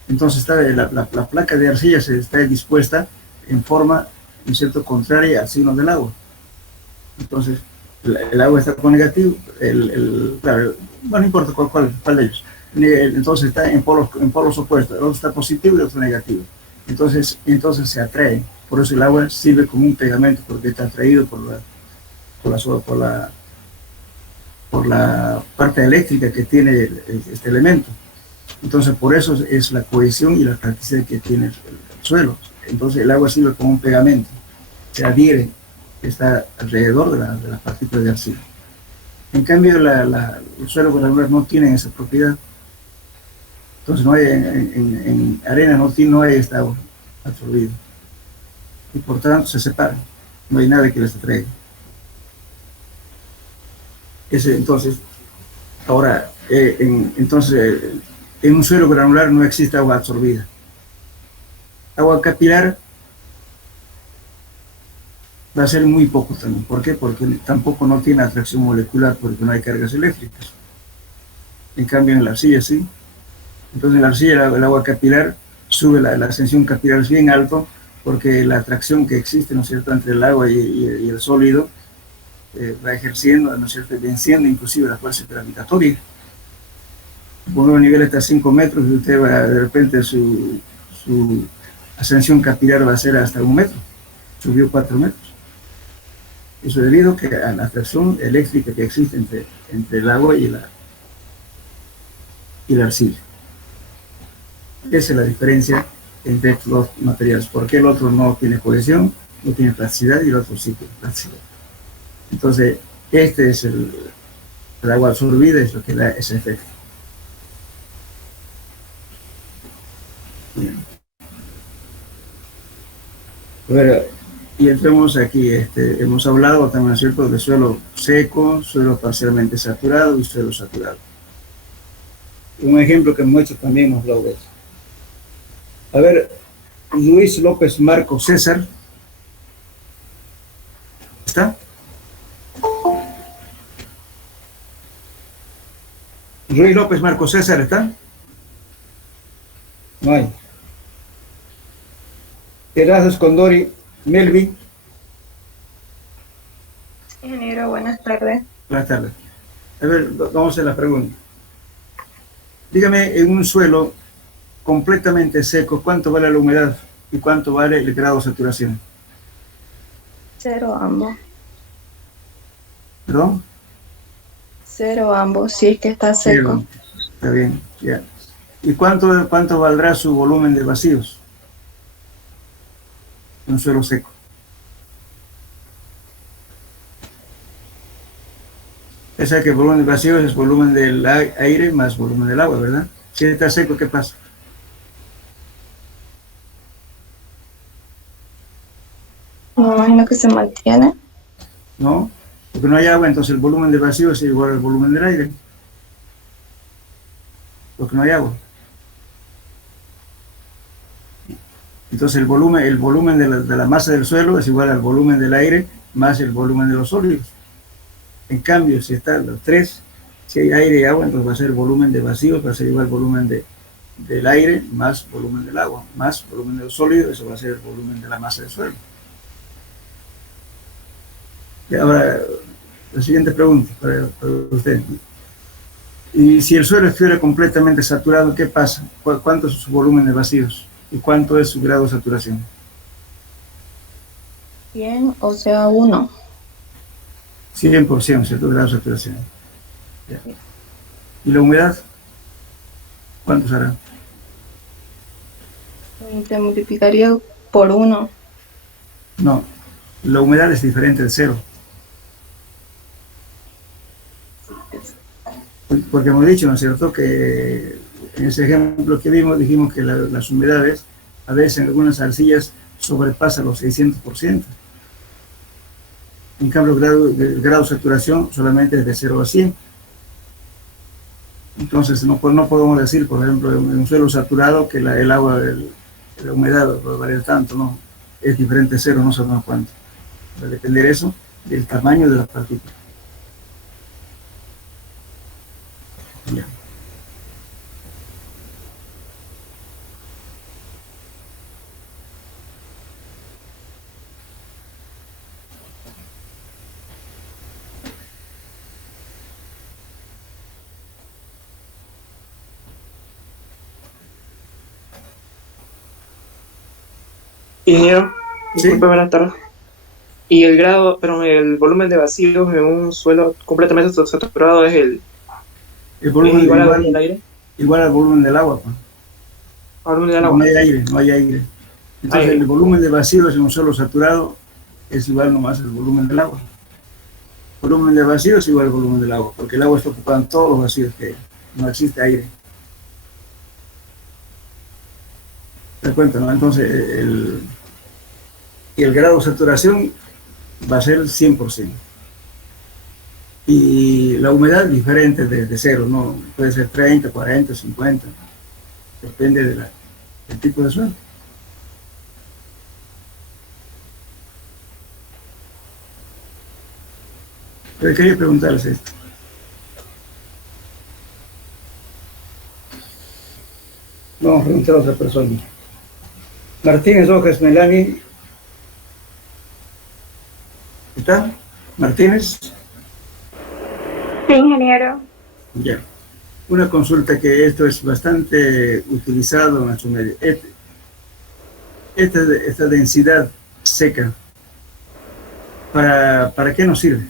Entonces, la placa de arcilla está dispuesta en forma, ¿no es cierto?, contraria al signo del agua. Entonces, el agua está con negativo, claro, bueno, no importa cuál de ellos. Entonces está en polos opuestos, el otro está positivo y el otro negativo. Entonces se atrae. Por eso el agua sirve como un pegamento, porque está atraído por la parte eléctrica que tiene este elemento. Entonces por eso es la cohesión y la plasticidad que tiene el suelo. Entonces el agua sirve como un pegamento, se adhiere, está alrededor de las partículas de arcilla. En cambio el suelo granular no tiene esa propiedad. Entonces no hay, en arena no hay esta agua absorbida. Y por tanto se separan. No hay nada que les atraiga. Entonces, ahora, en un suelo granular no existe agua absorbida. Agua capilar va a ser muy poco también. ¿Por qué? Porque tampoco no tiene atracción molecular, porque no hay cargas eléctricas. En cambio, en la arcilla sí. Entonces, en la arcilla el agua capilar sube, la ascensión capilar es bien alto, porque la atracción que existe, ¿no es cierto?, entre el agua y el sólido va ejerciendo, ¿no es cierto?, venciendo inclusive la fuerza gravitatoria. Cuando el nivel está a 5 metros y usted va, de repente su ascensión capilar va a ser hasta 1 metro, subió 4 metros. Eso debido a la atracción eléctrica que existe entre el agua y la arcilla. Esa es la diferencia entre estos dos materiales. ¿Por qué el otro no tiene cohesión, no tiene plasticidad y el otro sí tiene plasticidad? Entonces, este es el agua absorbida, es lo que da ese efecto. Bien. Bueno, y entramos aquí, hemos hablado también, ¿cierto?, de suelo seco, suelo parcialmente saturado y suelo saturado. Un ejemplo que hemos hecho también nos lo ves. A ver, Luis López Marco César. ¿Está? Luis López Marco César, ¿está? No hay. Erasmus Condori Melvin. Ingeniero, buenas tardes. Buenas tardes. A ver, vamos a hacer la pregunta. Dígame, en un suelo completamente seco, ¿cuánto vale la humedad y cuánto vale el grado de saturación? 0 ambos. ¿Perdón? 0 ambos, si es que está seco. Sí, está bien, ya. ¿Y cuánto valdrá su volumen de vacíos? Un suelo seco. Esa que el volumen de vacíos es volumen del aire más volumen del agua, ¿verdad? Si está seco, ¿qué pasa? Me imagino que se mantiene. ¿No? Porque no hay agua, entonces el volumen de vacío es igual al volumen del aire. Porque no hay agua. Entonces el volumen de la masa del suelo es igual al volumen del aire más el volumen de los sólidos. En cambio, si están los tres, si hay aire y agua, entonces va a ser el volumen de vacíos, va a ser igual al volumen del aire más volumen del agua, más volumen de los sólidos, eso va a ser el volumen de la masa del suelo. Y ahora, la siguiente pregunta para usted. Y si el suelo estuviera completamente saturado, ¿qué pasa? ¿Cuánto es su volumen de vacíos? ¿Y cuánto es su grado de saturación? 100, o sea, 1. 100%, ¿cierto? Grado de saturación. Ya. ¿Y la humedad? ¿Cuánto será? Se multiplicaría por 1. No, la humedad es diferente de cero. Porque hemos dicho, ¿no es cierto?, que en ese ejemplo que vimos, dijimos que las humedades, a veces en algunas arcillas, sobrepasan los 600%. En cambio, el grado de saturación solamente es de 0 a 100. Entonces, no podemos decir, por ejemplo, en un suelo saturado que el agua, la humedad va a variar tanto, ¿no? Es diferente de cero, no sabemos cuánto. Va a depender eso del tamaño de las partículas. Ya. Ingeniero, Sí. disculpe, buenas tardes. Y el grado, pero el volumen de vacíos en un suelo completamente saturado es El volumen igual al volumen del aire, igual al volumen del agua, pues. al volumen del No agua. hay aire, no hay aire. Entonces, Aire. el volumen de vacíos en un suelo saturado es igual nomás al volumen del agua. El volumen de vacíos es igual al volumen del agua, porque el agua está ocupando todos los vacíos que hay. No existe aire. ¿Te das cuenta, no? Entonces, el grado de saturación va a ser 100%. Y la humedad diferente de cero, ¿no? Puede ser 30, 40, 50. Depende del tipo de suelo. Pero quería preguntarles esto. Vamos a preguntar a otra persona. Martínez Hojas Melani. ¿Está? Martínez. Sí, ingeniero. Ya. Una consulta que esto es bastante utilizado en nuestro medio. Esta densidad seca, ¿para qué nos sirve?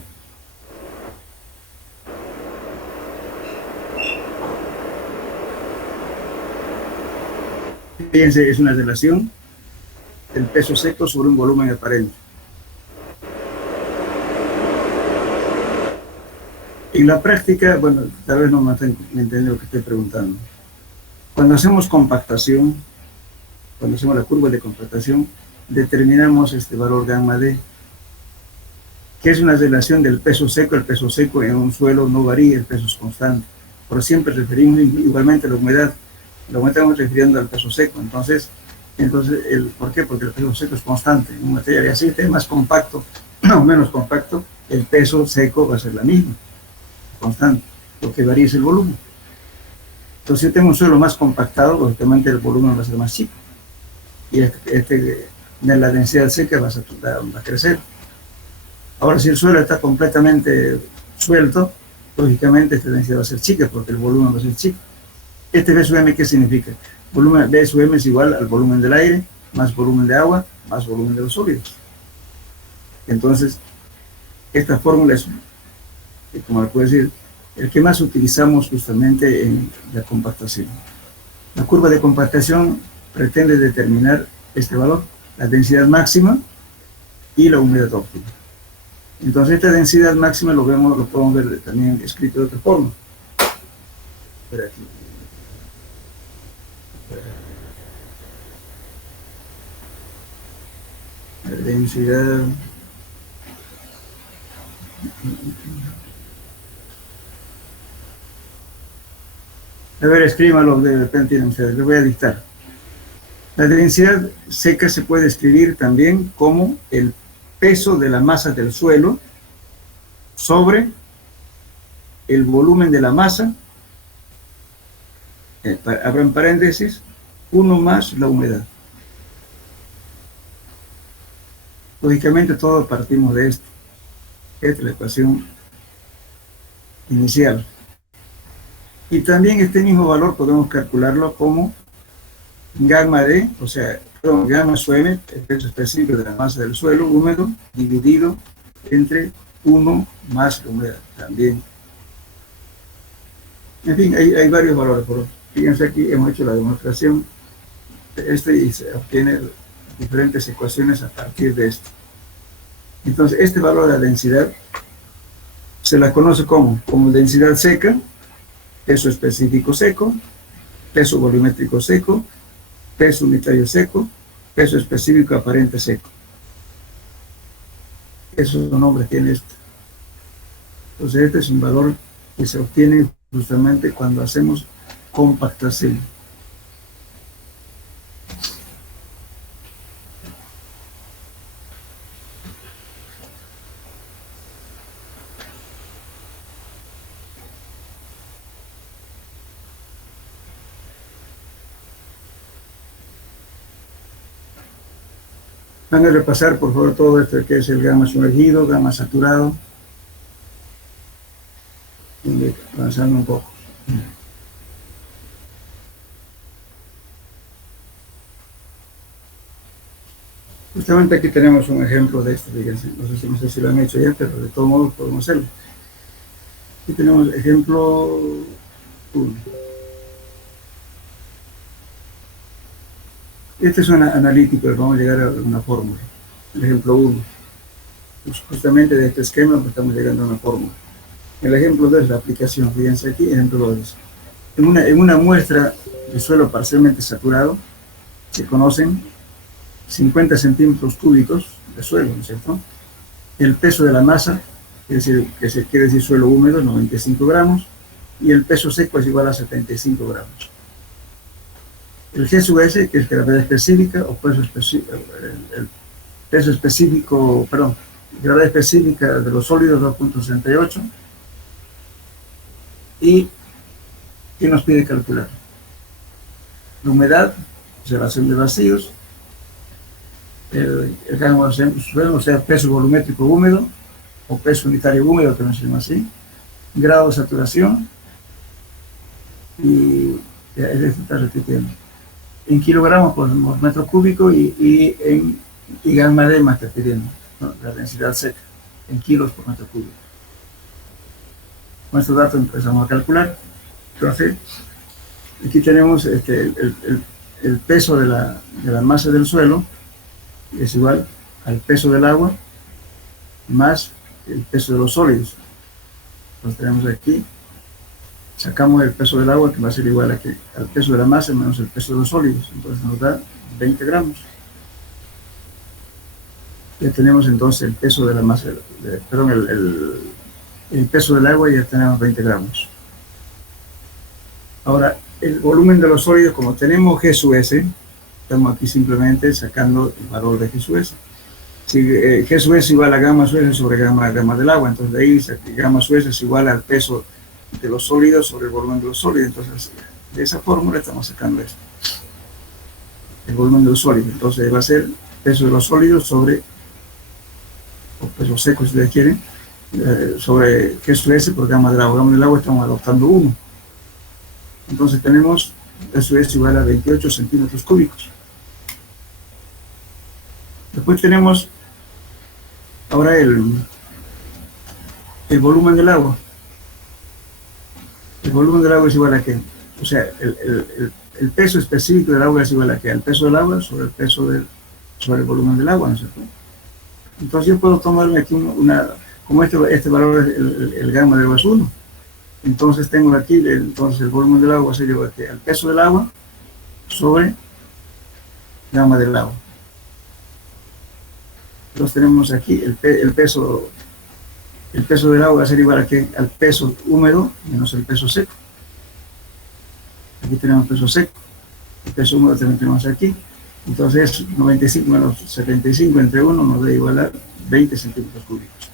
Fíjense, es una relación del peso seco sobre un volumen aparente. En la práctica, bueno, tal vez no me entienden lo que estoy preguntando. Cuando hacemos compactación, cuando hacemos la curva de compactación, determinamos este valor gamma D, que es una relación del peso seco. El peso seco en un suelo no varía, el peso es constante. Pero siempre referimos igualmente a la humedad. La humedad estamos refiriendo al peso seco. Entonces ¿por qué? Porque el peso seco es constante. En un material así, esté más compacto o menos compacto, el peso seco va a ser la misma, constante. Lo que varía es el volumen. Entonces, si yo tengo un suelo más compactado, lógicamente el volumen va a ser más chico. Y la densidad seca va a crecer. Ahora, si el suelo está completamente suelto, lógicamente esta densidad va a ser chica porque el volumen va a ser chico. Este B sub M, ¿qué significa? B sub M es igual al volumen del aire, más volumen de agua, más volumen de los sólidos. Entonces, esta fórmula es, como le puedo decir, el que más utilizamos justamente en la compactación. La curva de compactación pretende determinar este valor, la densidad máxima y la humedad óptima. Entonces, esta densidad máxima lo podemos ver también escrito de otra forma. Espera aquí. La densidad. A ver, escríbanlo de repente ustedes, les voy a dictar. La densidad seca se puede escribir también como el peso de la masa del suelo sobre el volumen de la masa, abran paréntesis, 1 más la humedad. Lógicamente todos partimos de esto. Esta es la ecuación inicial. Y también este mismo valor podemos calcularlo como gamma D, o sea, gamma sub m, el peso específico de la masa del suelo húmedo, dividido entre 1 más la humedad también. En fin, hay varios valores. Fíjense aquí, hemos hecho la demostración de esto y se obtienen diferentes ecuaciones a partir de esto. Entonces, este valor de la densidad se la conoce como densidad seca, peso específico seco, peso volumétrico seco, peso unitario seco, peso específico aparente seco. Esos nombres tiene esto. Entonces, este es un valor que se obtiene justamente cuando hacemos compactación. Van a repasar, por favor, todo esto que es el gamma sumergido, gamma saturado. Avanzando un poco. Justamente aquí tenemos un ejemplo de esto, fíjense. No sé si lo han hecho ya, pero de todos modos podemos hacerlo. Aquí tenemos ejemplo 1. Este es un analítico, vamos a llegar a una fórmula. El ejemplo 1. Pues justamente de este esquema pues estamos llegando a una fórmula. El ejemplo 2 es la aplicación. Fíjense aquí, ejemplo 2. En una muestra de suelo parcialmente saturado, se conocen 50 centímetros cúbicos de suelo, ¿no es cierto? El peso de la masa, que quiere decir suelo húmedo, 95 gramos, y el peso seco es igual a 75 gramos. El G sub S, que es gravedad específica, o peso específico, gravedad específica de los sólidos, 2.68. ¿Y qué nos pide calcular? La humedad, observación de vacíos, el gamma suelo, o sea, peso volumétrico húmedo, o peso unitario húmedo, que no se llama así, grado de saturación, y ya, esto está repitiendo. En kilogramos por metro cúbico y gamma D más está pidiendo, ¿no? La densidad seca, en kilos por metro cúbico. Con estos datos empezamos a calcular. Entonces, aquí tenemos el peso de la masa del suelo, es igual al peso del agua más el peso de los sólidos. Entonces tenemos aquí, sacamos el peso del agua, que va a ser igual al peso de la masa menos el peso de los sólidos. Entonces nos da 20 gramos. Ya tenemos entonces el peso de la masa, el peso del agua, ya tenemos 20 gramos. Ahora, el volumen de los sólidos, como tenemos G sub S, estamos aquí simplemente sacando el valor de G sub S. Si G sub S igual a gamma sub S sobre gamma del agua, entonces de ahí gamma sub S es igual al peso de los sólidos sobre el volumen de los sólidos. Entonces, de esa fórmula estamos sacando esto. El volumen de los sólidos. Entonces va a ser peso de los sólidos sobre, o peso seco si ustedes quieren, sobre G sub S por gamma del agua. Gamma del agua estamos adoptando 1. Entonces tenemos eso es igual a 28 centímetros cúbicos. Después tenemos ahora el volumen del agua. El volumen del agua es igual a qué? O sea, el peso específico del agua es igual a qué? Al peso del agua sobre el peso sobre el volumen del agua, ¿no es cierto? Entonces yo puedo tomarme aquí como este valor es el gamma del agua es 1. Entonces tengo aquí, el volumen del agua se lleva al peso del agua sobre gamma del agua. Entonces tenemos aquí el peso del agua va a ser igual a ¿qué? Al peso húmedo menos el peso seco. Aquí tenemos peso seco, el peso húmedo también tenemos aquí. Entonces 95 menos 75 entre 1 nos da igual a 20 centímetros cúbicos.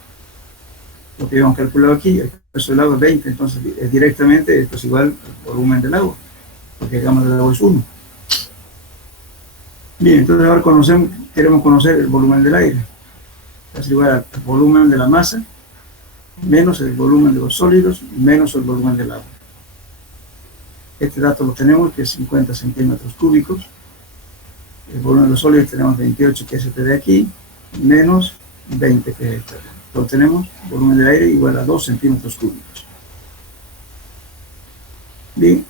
Lo que habíamos calculado aquí, el peso del agua es 20, entonces directamente esto es igual al volumen del agua, porque el gamma del agua es 1. Bien, entonces ahora queremos conocer el volumen del aire. Es igual al volumen de la masa menos el volumen de los sólidos menos el volumen del agua. Este dato lo tenemos, que es 50 centímetros cúbicos. El volumen de los sólidos tenemos 28, que es este de aquí, menos 20, que es este. Lo tenemos, volumen del aire igual a 2 centímetros cúbicos. Bien,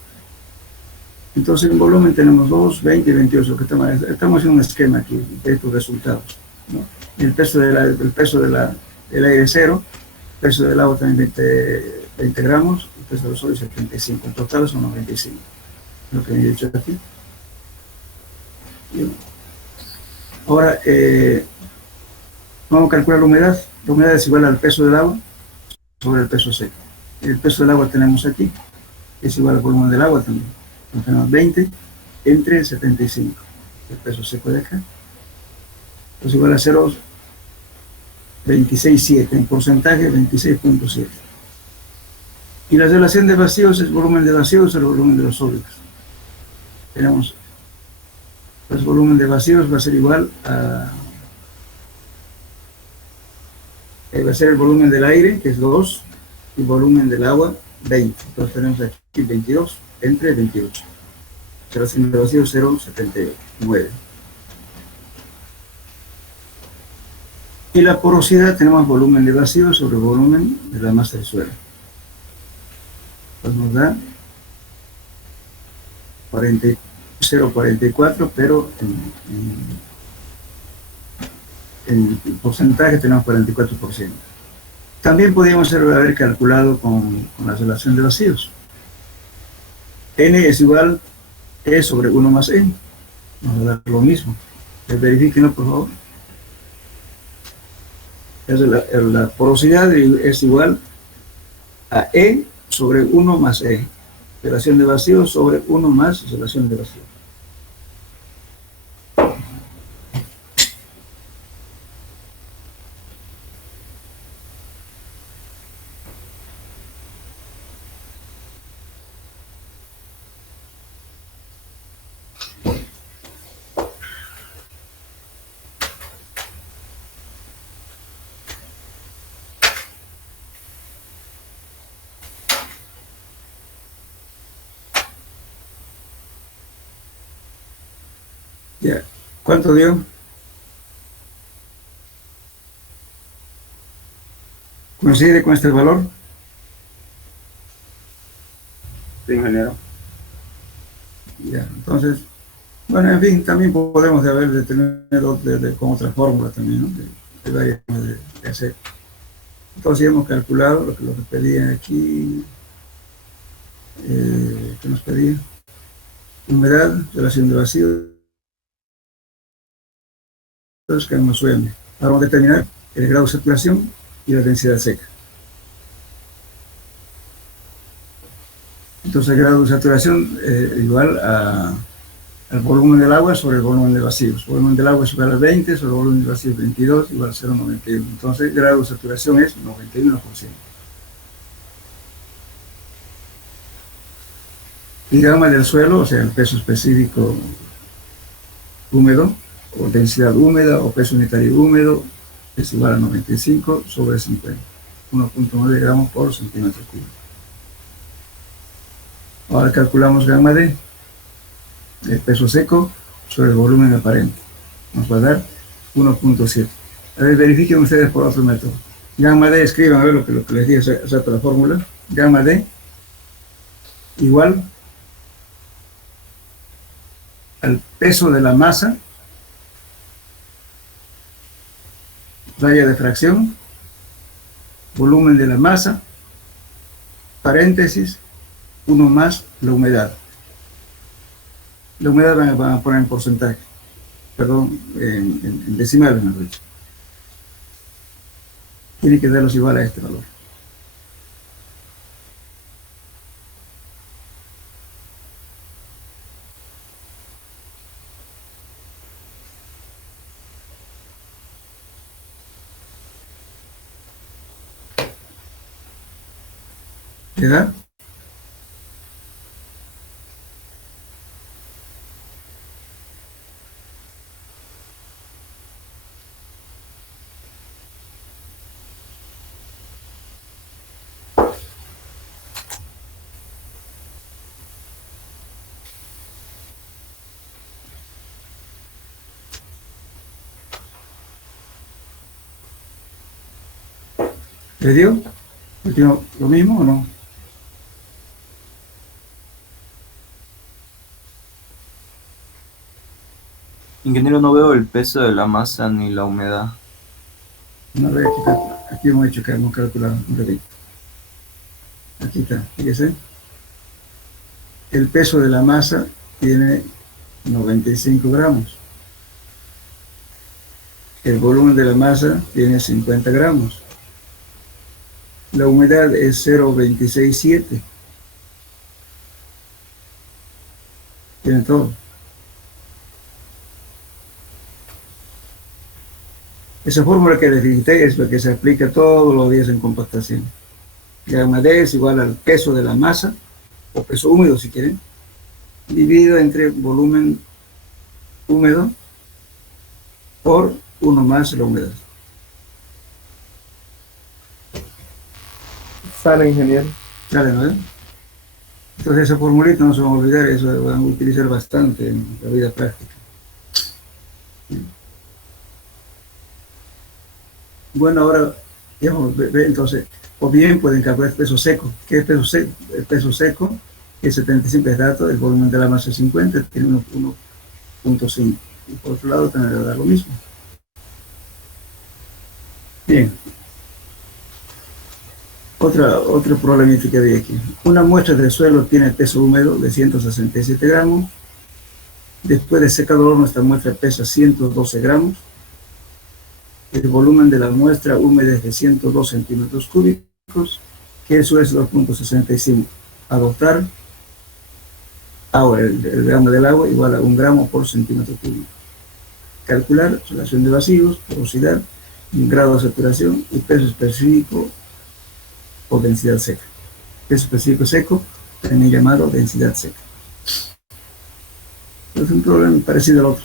entonces en volumen tenemos 2, 20 y 28, que estamos haciendo un esquema aquí de estos resultados, ¿no? El peso del aire es 0, el peso del agua también 20 gramos, el peso de los sólidos 75, en total son 95, lo que me he dicho aquí. Bien. Ahora vamos a calcular la humedad. La humedad es igual al peso del agua sobre el peso seco. El peso del agua tenemos aquí, es igual al volumen del agua también. Entonces tenemos 20 entre 75, el peso seco de acá. Es igual a 0,26,7, en porcentaje 26,7. Y la relación de vacíos es volumen de vacíos sobre el volumen de los sólidos. Tenemos, el volumen de vacíos va a ser igual a... va a ser el volumen del aire, que es 2, y volumen del agua, 20. Entonces tenemos aquí 22 entre 28. Relación de vacíos 0,79. Y la porosidad tenemos volumen de vacío sobre volumen de la masa del suelo. Pues nos da 0,44, pero en porcentaje tenemos 44%. También podríamos haber calculado con la relación de vacíos. N es igual a E sobre 1 más E. Nos va a dar lo mismo. Verifíquenlo, por favor. La porosidad es igual a E sobre 1 más E. Relación de vacío sobre 1 más relación de vacío. Ya. ¿Cuánto dio? ¿Coincide con este valor? Sí, ingeniero. Ya, entonces, bueno, en fin, también podemos haber de tener con otra fórmula también, ¿no? De varias de hacer. Entonces ya hemos calculado lo que pedían aquí, que nos pedía, humedad, relación de vacío, entonces que nos suene. Ahora vamos a determinar el grado de saturación y la densidad seca. Entonces el grado de saturación igual al volumen del agua sobre el volumen de vacíos. El volumen del agua es igual a 20, sobre el volumen de vacíos 22, igual a 0,91. Entonces el grado de saturación es 91%. Y gamma del suelo, o sea, el peso específico húmedo, o densidad húmeda, o peso unitario húmedo, es igual a 95 sobre 50. 1,9 gramos por centímetro cúbico. Ahora calculamos gamma D, el peso seco sobre el volumen aparente. Nos va a dar 1,7. A ver, verifiquen ustedes por otro método. Gamma D, escriban a ver lo que les dije, exacto la fórmula. Gamma D igual al peso de la masa, raya de fracción, volumen de la masa, paréntesis, 1 más la humedad. La humedad van a poner en porcentaje, perdón, en decimales, mejor dicho. Tiene que darlos igual a este valor. ¿Verdad? ¿Le dio? ¿Le dio lo mismo o no? Ingeniero, no veo el peso de la masa ni la humedad. No ve, aquí hemos hecho que hemos calculado un ratito. Aquí está, fíjese. El peso de la masa tiene 95 gramos. El volumen de la masa tiene 50 gramos. La humedad es 0,267. Tiene todo. Esa fórmula que les dije es la que se aplica todos los días en compactación. La humedad es igual al peso de la masa, o peso húmedo si quieren, dividido entre volumen húmedo por 1 más la humedad. Sale, ingeniero. ¿Sale, no? Entonces esa formulita no se van a olvidar, eso lo van a utilizar bastante en la vida práctica. Bueno, ahora, digamos, entonces, o bien pueden calcular el peso seco. ¿Qué es peso seco? El peso seco es 75 es dato, el volumen de la masa es 50, tiene 1,5. Y por otro lado también va a dar lo mismo. Bien. Otro problemita que había aquí. Una muestra de suelo tiene peso húmedo de 167 gramos. Después de secador, nuestra muestra pesa 112 gramos. El volumen de la muestra húmeda es de 102 centímetros cúbicos, que eso es 2,65. Adoptar ahora el gramo del agua igual a 1 gramo por centímetro cúbico. Calcular relación de vacíos, porosidad, grado de saturación y peso específico o densidad seca. Peso específico seco, también llamado densidad seca. Es un problema parecido al otro.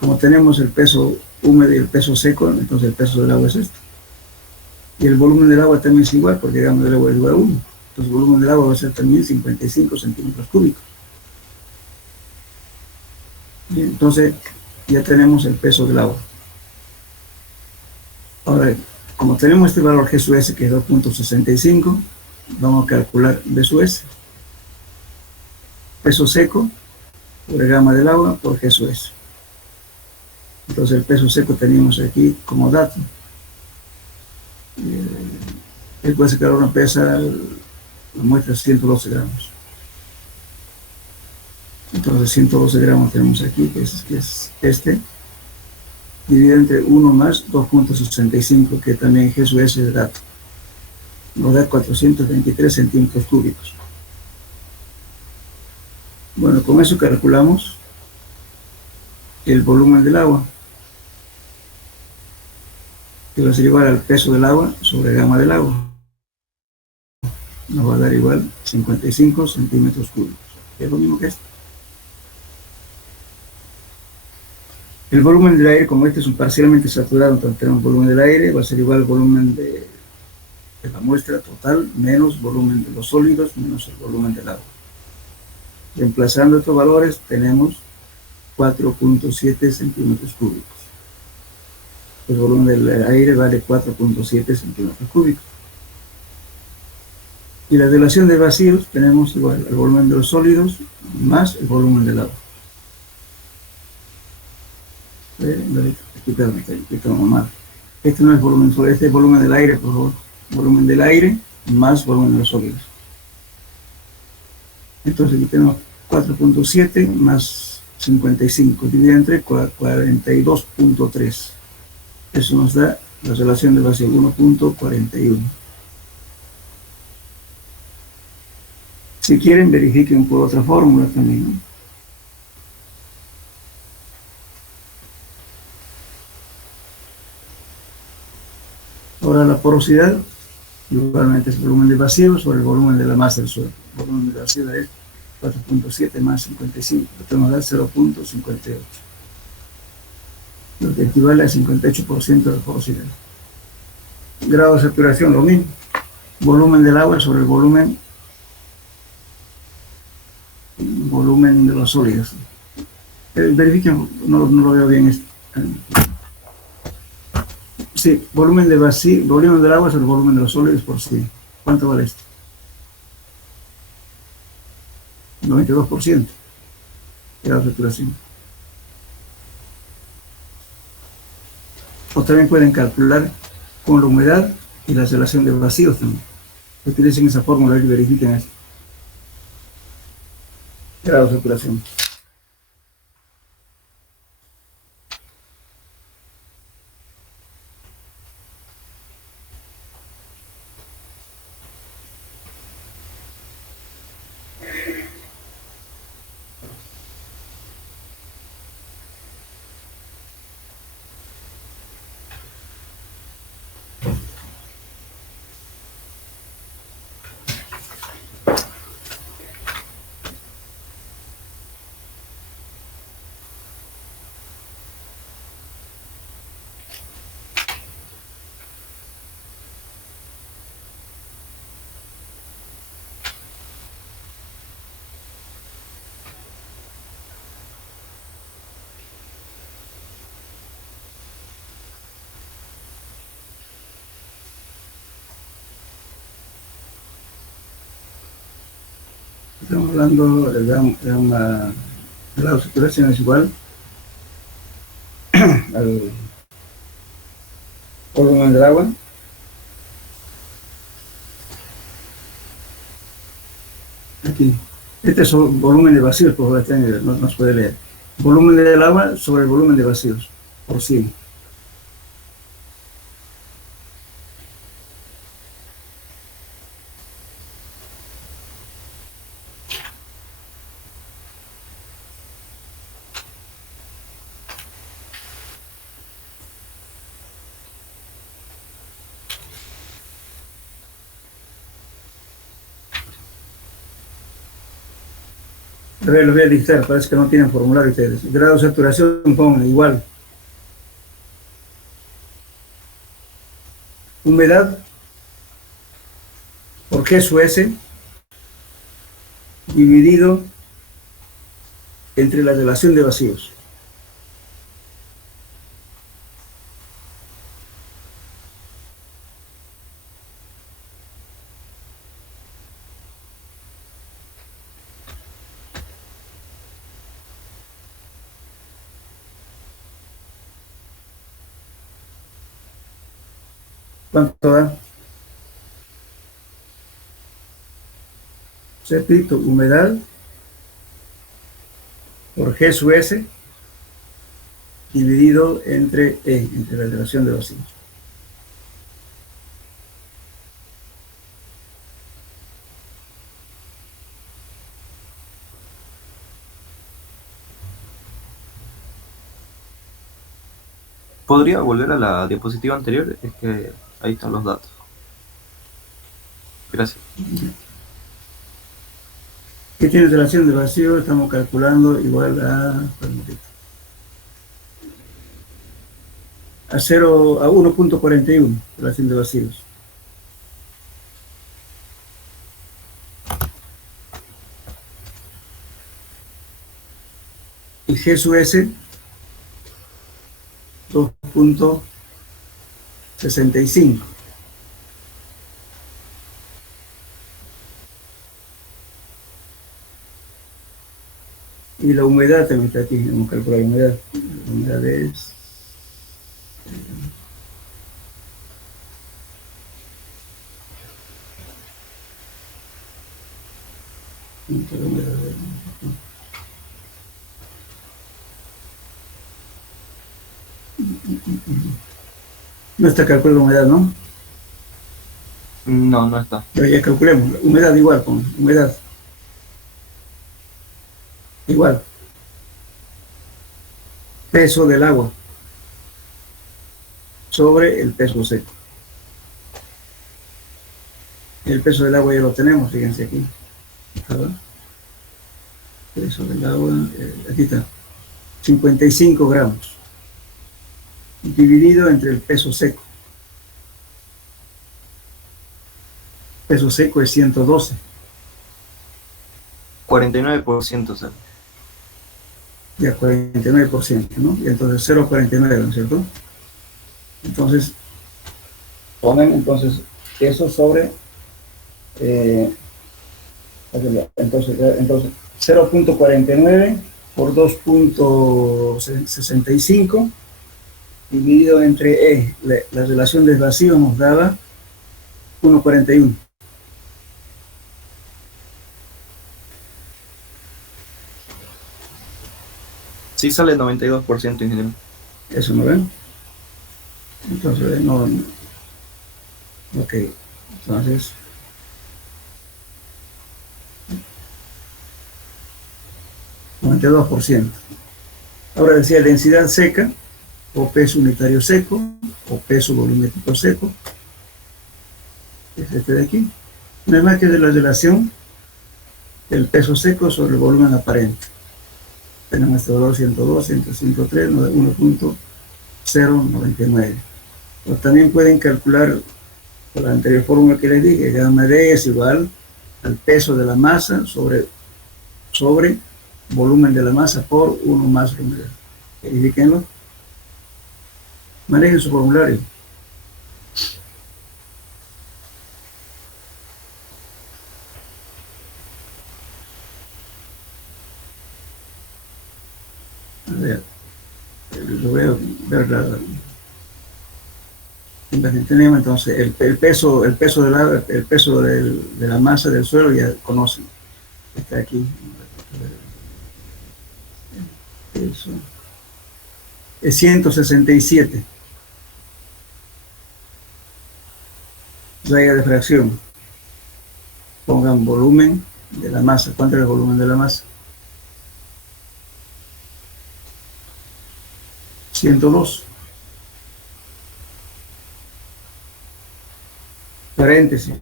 Como tenemos el peso húmedo y el peso seco, entonces el peso del agua es este. Y el volumen del agua también es igual, porque el gramo del agua es igual a 1. Entonces el volumen del agua va a ser también 55 centímetros cúbicos. Bien, entonces ya tenemos el peso del agua. Ahora, como tenemos este valor G sub S que es 2,65, vamos a calcular B sub S. Peso seco por el gamma del agua por G sub S. Entonces el peso seco tenemos aquí como dato. Después de sacar una pesa, la muestra es 112 gramos. Entonces 112 gramos tenemos aquí, que es este, dividido entre 1 más 2,65, que también G sub S es dato. Nos da 423 centímetros cúbicos. Bueno, con eso calculamos el volumen del agua, que va a ser igual al peso del agua sobre el gamma del agua. Nos va a dar igual 55 centímetros cúbicos, que es lo mismo que esto. El volumen del aire, como este es un parcialmente saturado, entonces tenemos volumen del aire, va a ser igual al volumen de la muestra total menos volumen de los sólidos menos el volumen del agua. Reemplazando estos valores tenemos 4,7 centímetros cúbicos. El volumen del aire vale 4,7 centímetros cúbicos. Y la relación de vacíos tenemos igual el volumen de los sólidos más el volumen del agua. Aquí estamos mal. Este no es volumen sólido, este es volumen del aire, por favor. Volumen del aire más volumen de los sólidos. Entonces aquí tenemos 4,7 más 55, dividido entre 42,3. Eso nos da la relación de vacío 1,41. Si quieren, verifiquen por otra fórmula también, ¿no? Ahora la porosidad Igualmente es el volumen de vacío sobre el volumen de la masa del suelo. El volumen de vacío es 4.7 más 55, esto nos da 0.58, lo que equivale al 58% de la porosidad. Grado de saturación, lo mismo. Volumen del agua sobre el volumen de los sólidos. Verifiquen, no lo veo bien esto. Sí, volumen de vacío, volumen del agua sobre el volumen de los sólidos por sí. ¿Cuánto vale esto? 92% grado de saturación. O también pueden calcular con la humedad y la relación de vacíos también. Utilicen esa fórmula y verifiquen esto. Grado de saturación. Estamos hablando de una grado de saturación es igual al volumen del agua aquí. Este es el volumen de vacíos, por favor, no se puede leer. Volumen del agua sobre el volumen de vacíos, por 100. A ver, lo voy a dictar, parece que no tienen formulario ustedes. Grado de saturación, pongan igual. Humedad por G sub S dividido entre la relación de vacíos. ¿Cuánto da? Repito, humedad por G sub S dividido entre E, entre la relación de vacíos. ¿Podría volver a la diapositiva anterior? Es que ahí están los datos. Gracias. ¿Qué tiene relación de vacío? Estamos calculando igual a 1.41 relación de vacíos. Y G sub S 2.65. Y la humedad también está aquí, vamos a calcular la humedad. La humedad es... No está calculando la humedad, ¿no? No, no está. Pero ya calculemos, humedad igual, con humedad. Igual. Peso del agua sobre el peso seco. El peso del agua ya lo tenemos, fíjense aquí. ¿Verdad? Peso del agua, aquí está, 55 gramos, dividido entre el peso seco. Peso seco es 112. 49% sale. Ya 49%, ¿no? Y entonces 0,49, ¿no es cierto? Entonces, tomen entonces eso sobre, entonces 0,49 por 2,65 dividido entre E. La relación de vacío nos daba 1,41. Sí sale 92%, ingeniero. Eso, ¿no ven? Entonces, no. Ok, entonces. %. Ahora decía densidad seca, o peso unitario seco, o peso volumétrico seco. Es este de aquí. No es más que de la relación del peso seco sobre el volumen aparente. Tenemos este valor 102, 105.3, 1.099. Pero también pueden calcular con la anterior fórmula que les dije, gamma D es igual al peso de la masa sobre volumen de la masa por 1 más la humedad. Verifíquenlo. Manejen su formulario. A ver, lo voy a ver tenemos entonces el peso de la masa del suelo, ya conocen. Está aquí. Eso. Es 167. Raya de fracción. Pongan volumen de la masa. ¿Cuánto es el volumen de la masa? 102. Paréntesis.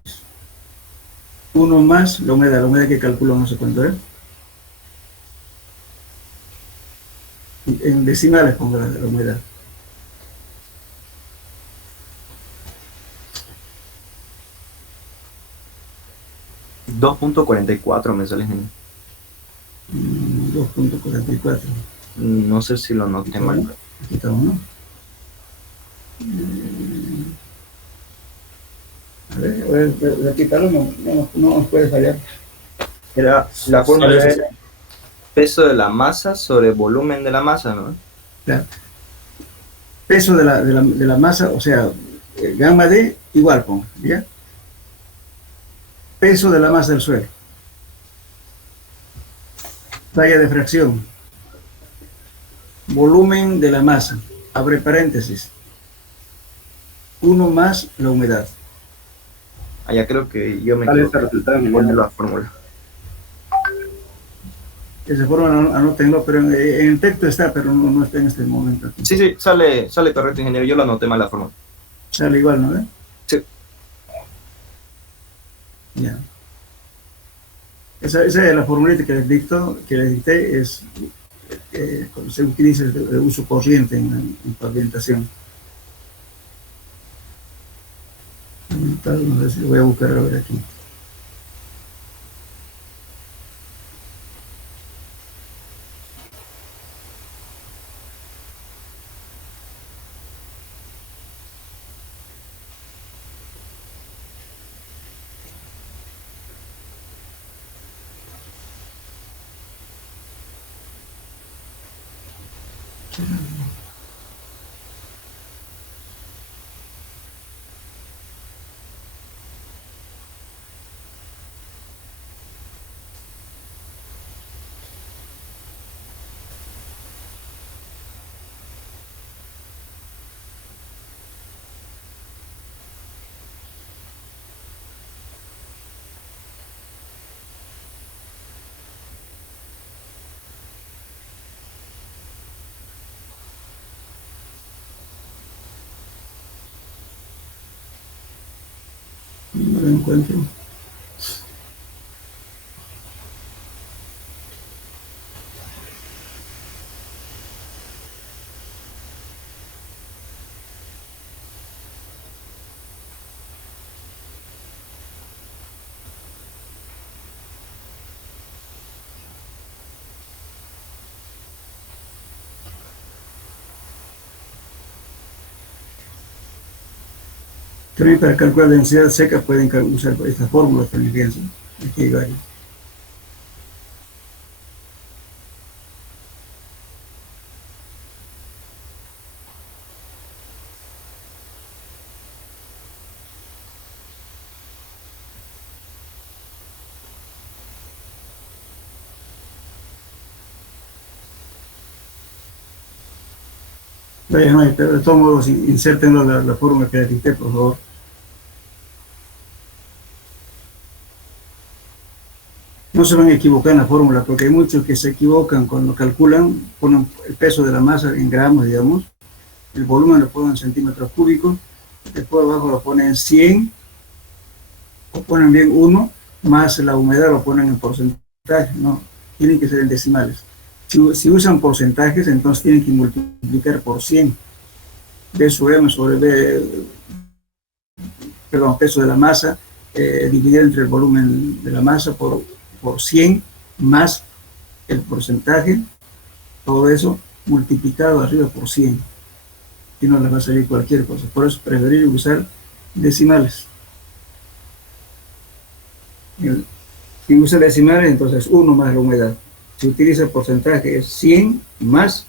1 más la humedad que calculo no sé cuánto es. En decimales pongo la humedad. $2.44 me sale, ingeniero. 2,44. No sé si lo noté mal. Aquí estamos, ¿no? A ver, replicarlo no nos puede fallar. Era la fórmula es peso de la masa sobre volumen de la masa, ¿no? Claro. Peso de la masa, o sea, gamma D igual, ponga, ¿ya? Peso de la masa del suelo. Talla de fracción. Volumen de la masa. Abre paréntesis. 1 más la humedad. Allá creo que yo me equivoqué con la fórmula. Esa fórmula anótenlo, pero en el texto está, pero no está en este momento aquí. Sí, sale correcto, ingeniero. Yo lo anoté mal la fórmula. Sale igual, ¿no? Sí. Ya. Esa es la formulita que les dicté, es se utiliza de uso corriente en pavimentación. No sé si lo voy a buscar a ver aquí. No lo encuentro. También para calcular la densidad seca pueden usar estas fórmulas también, fíjense. Aquí hay varias. Vaya, no hay, pero de todos modos, insértenlo la fórmula que dicté, por favor. No se van a equivocar en la fórmula, porque hay muchos que se equivocan cuando calculan, ponen el peso de la masa en gramos, digamos, el volumen lo ponen en centímetros cúbicos, después abajo lo ponen en 100, o ponen bien 1, más la humedad lo ponen en porcentaje, no, tienen que ser en decimales. Si usan porcentajes, entonces tienen que multiplicar por 100. B sobre M sobre B, perdón, peso de la masa, dividir entre el volumen de la masa por 100 más el porcentaje, todo eso multiplicado arriba por 100. Y no les va a salir cualquier cosa. Por eso preferir usar decimales. Si usa decimales, entonces 1 más la humedad. Si utiliza el porcentaje, es 100 más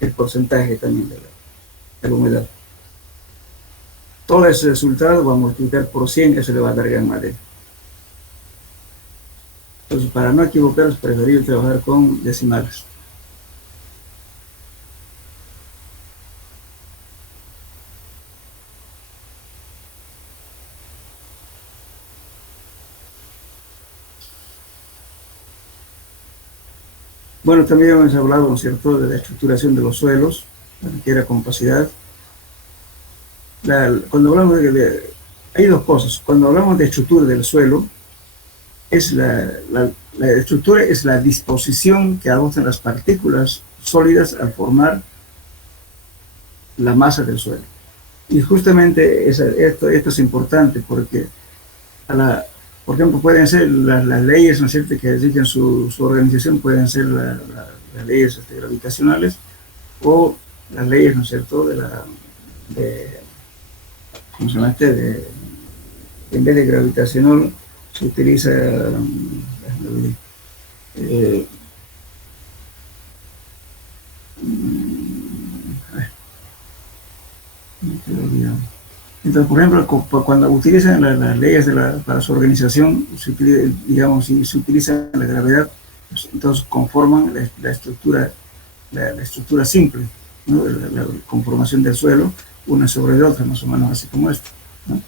el porcentaje también de la humedad. Todo ese resultado va a multiplicar por 100, eso le va a dar gamma D. Entonces, para no equivocarnos, es preferible trabajar con decimales. Bueno, también hemos hablado, ¿no es cierto?, de la estructuración de los suelos, la requiere compacidad. Cuando hablamos hay dos cosas. Cuando hablamos de estructura del suelo, la estructura es la disposición que adoptan las partículas sólidas al formar la masa del suelo. Y justamente esto es importante porque, por ejemplo, pueden ser las leyes, ¿no es cierto?, que rigen su organización, pueden ser las leyes gravitacionales o las leyes, ¿no es cierto?, ¿cómo se llama en vez de gravitacional se utiliza entonces, por ejemplo, cuando utilizan las leyes para su organización, se utiliza la gravedad, pues, entonces conforman la estructura simple, ¿no?, la conformación del suelo, una sobre otra, más o menos así como esto, ¿no?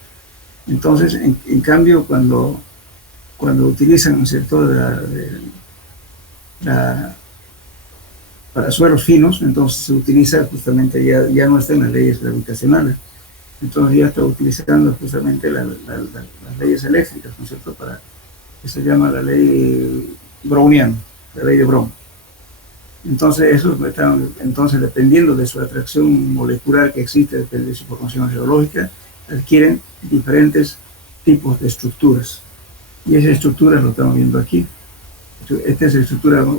Entonces, en cambio, cuando utilizan, ¿no es cierto?, para suelos finos, entonces se utiliza justamente, ya no están las leyes gravitacionales, entonces ya está utilizando justamente las leyes eléctricas, ¿no es cierto?, que se llama la ley browniana, la ley de Brown. Entonces, entonces, dependiendo de su atracción molecular que existe, depende de su formación geológica, adquieren diferentes tipos de estructuras. Y esas estructuras lo estamos viendo aquí. Esta es la estructura, por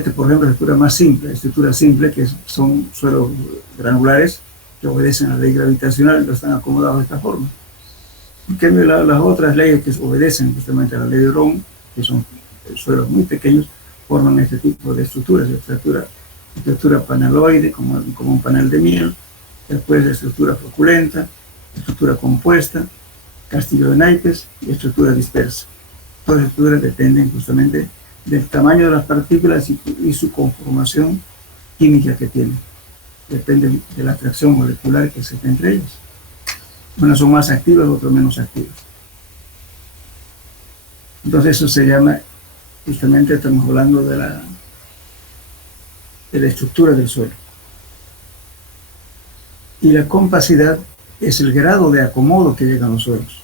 ejemplo, es la estructura más simple, estructura simple, que son suelos granulares que obedecen a la ley gravitacional y lo están acomodados de esta forma. En cambio, las otras leyes que obedecen justamente a la ley de Brown, que son suelos muy pequeños, forman este tipo de estructuras, estructura paneloide, como un panel de miel, después la estructura floculenta, estructura compuesta, castillo de naipes y estructura dispersa. Todas las estructuras dependen justamente del tamaño de las partículas y su conformación química que tienen. Depende de la atracción molecular que existe entre ellas. Unas son más activas, otras menos activas. Entonces eso se llama, justamente estamos hablando de la estructura del suelo. Y la compacidad es el grado de acomodo que llegan los suelos.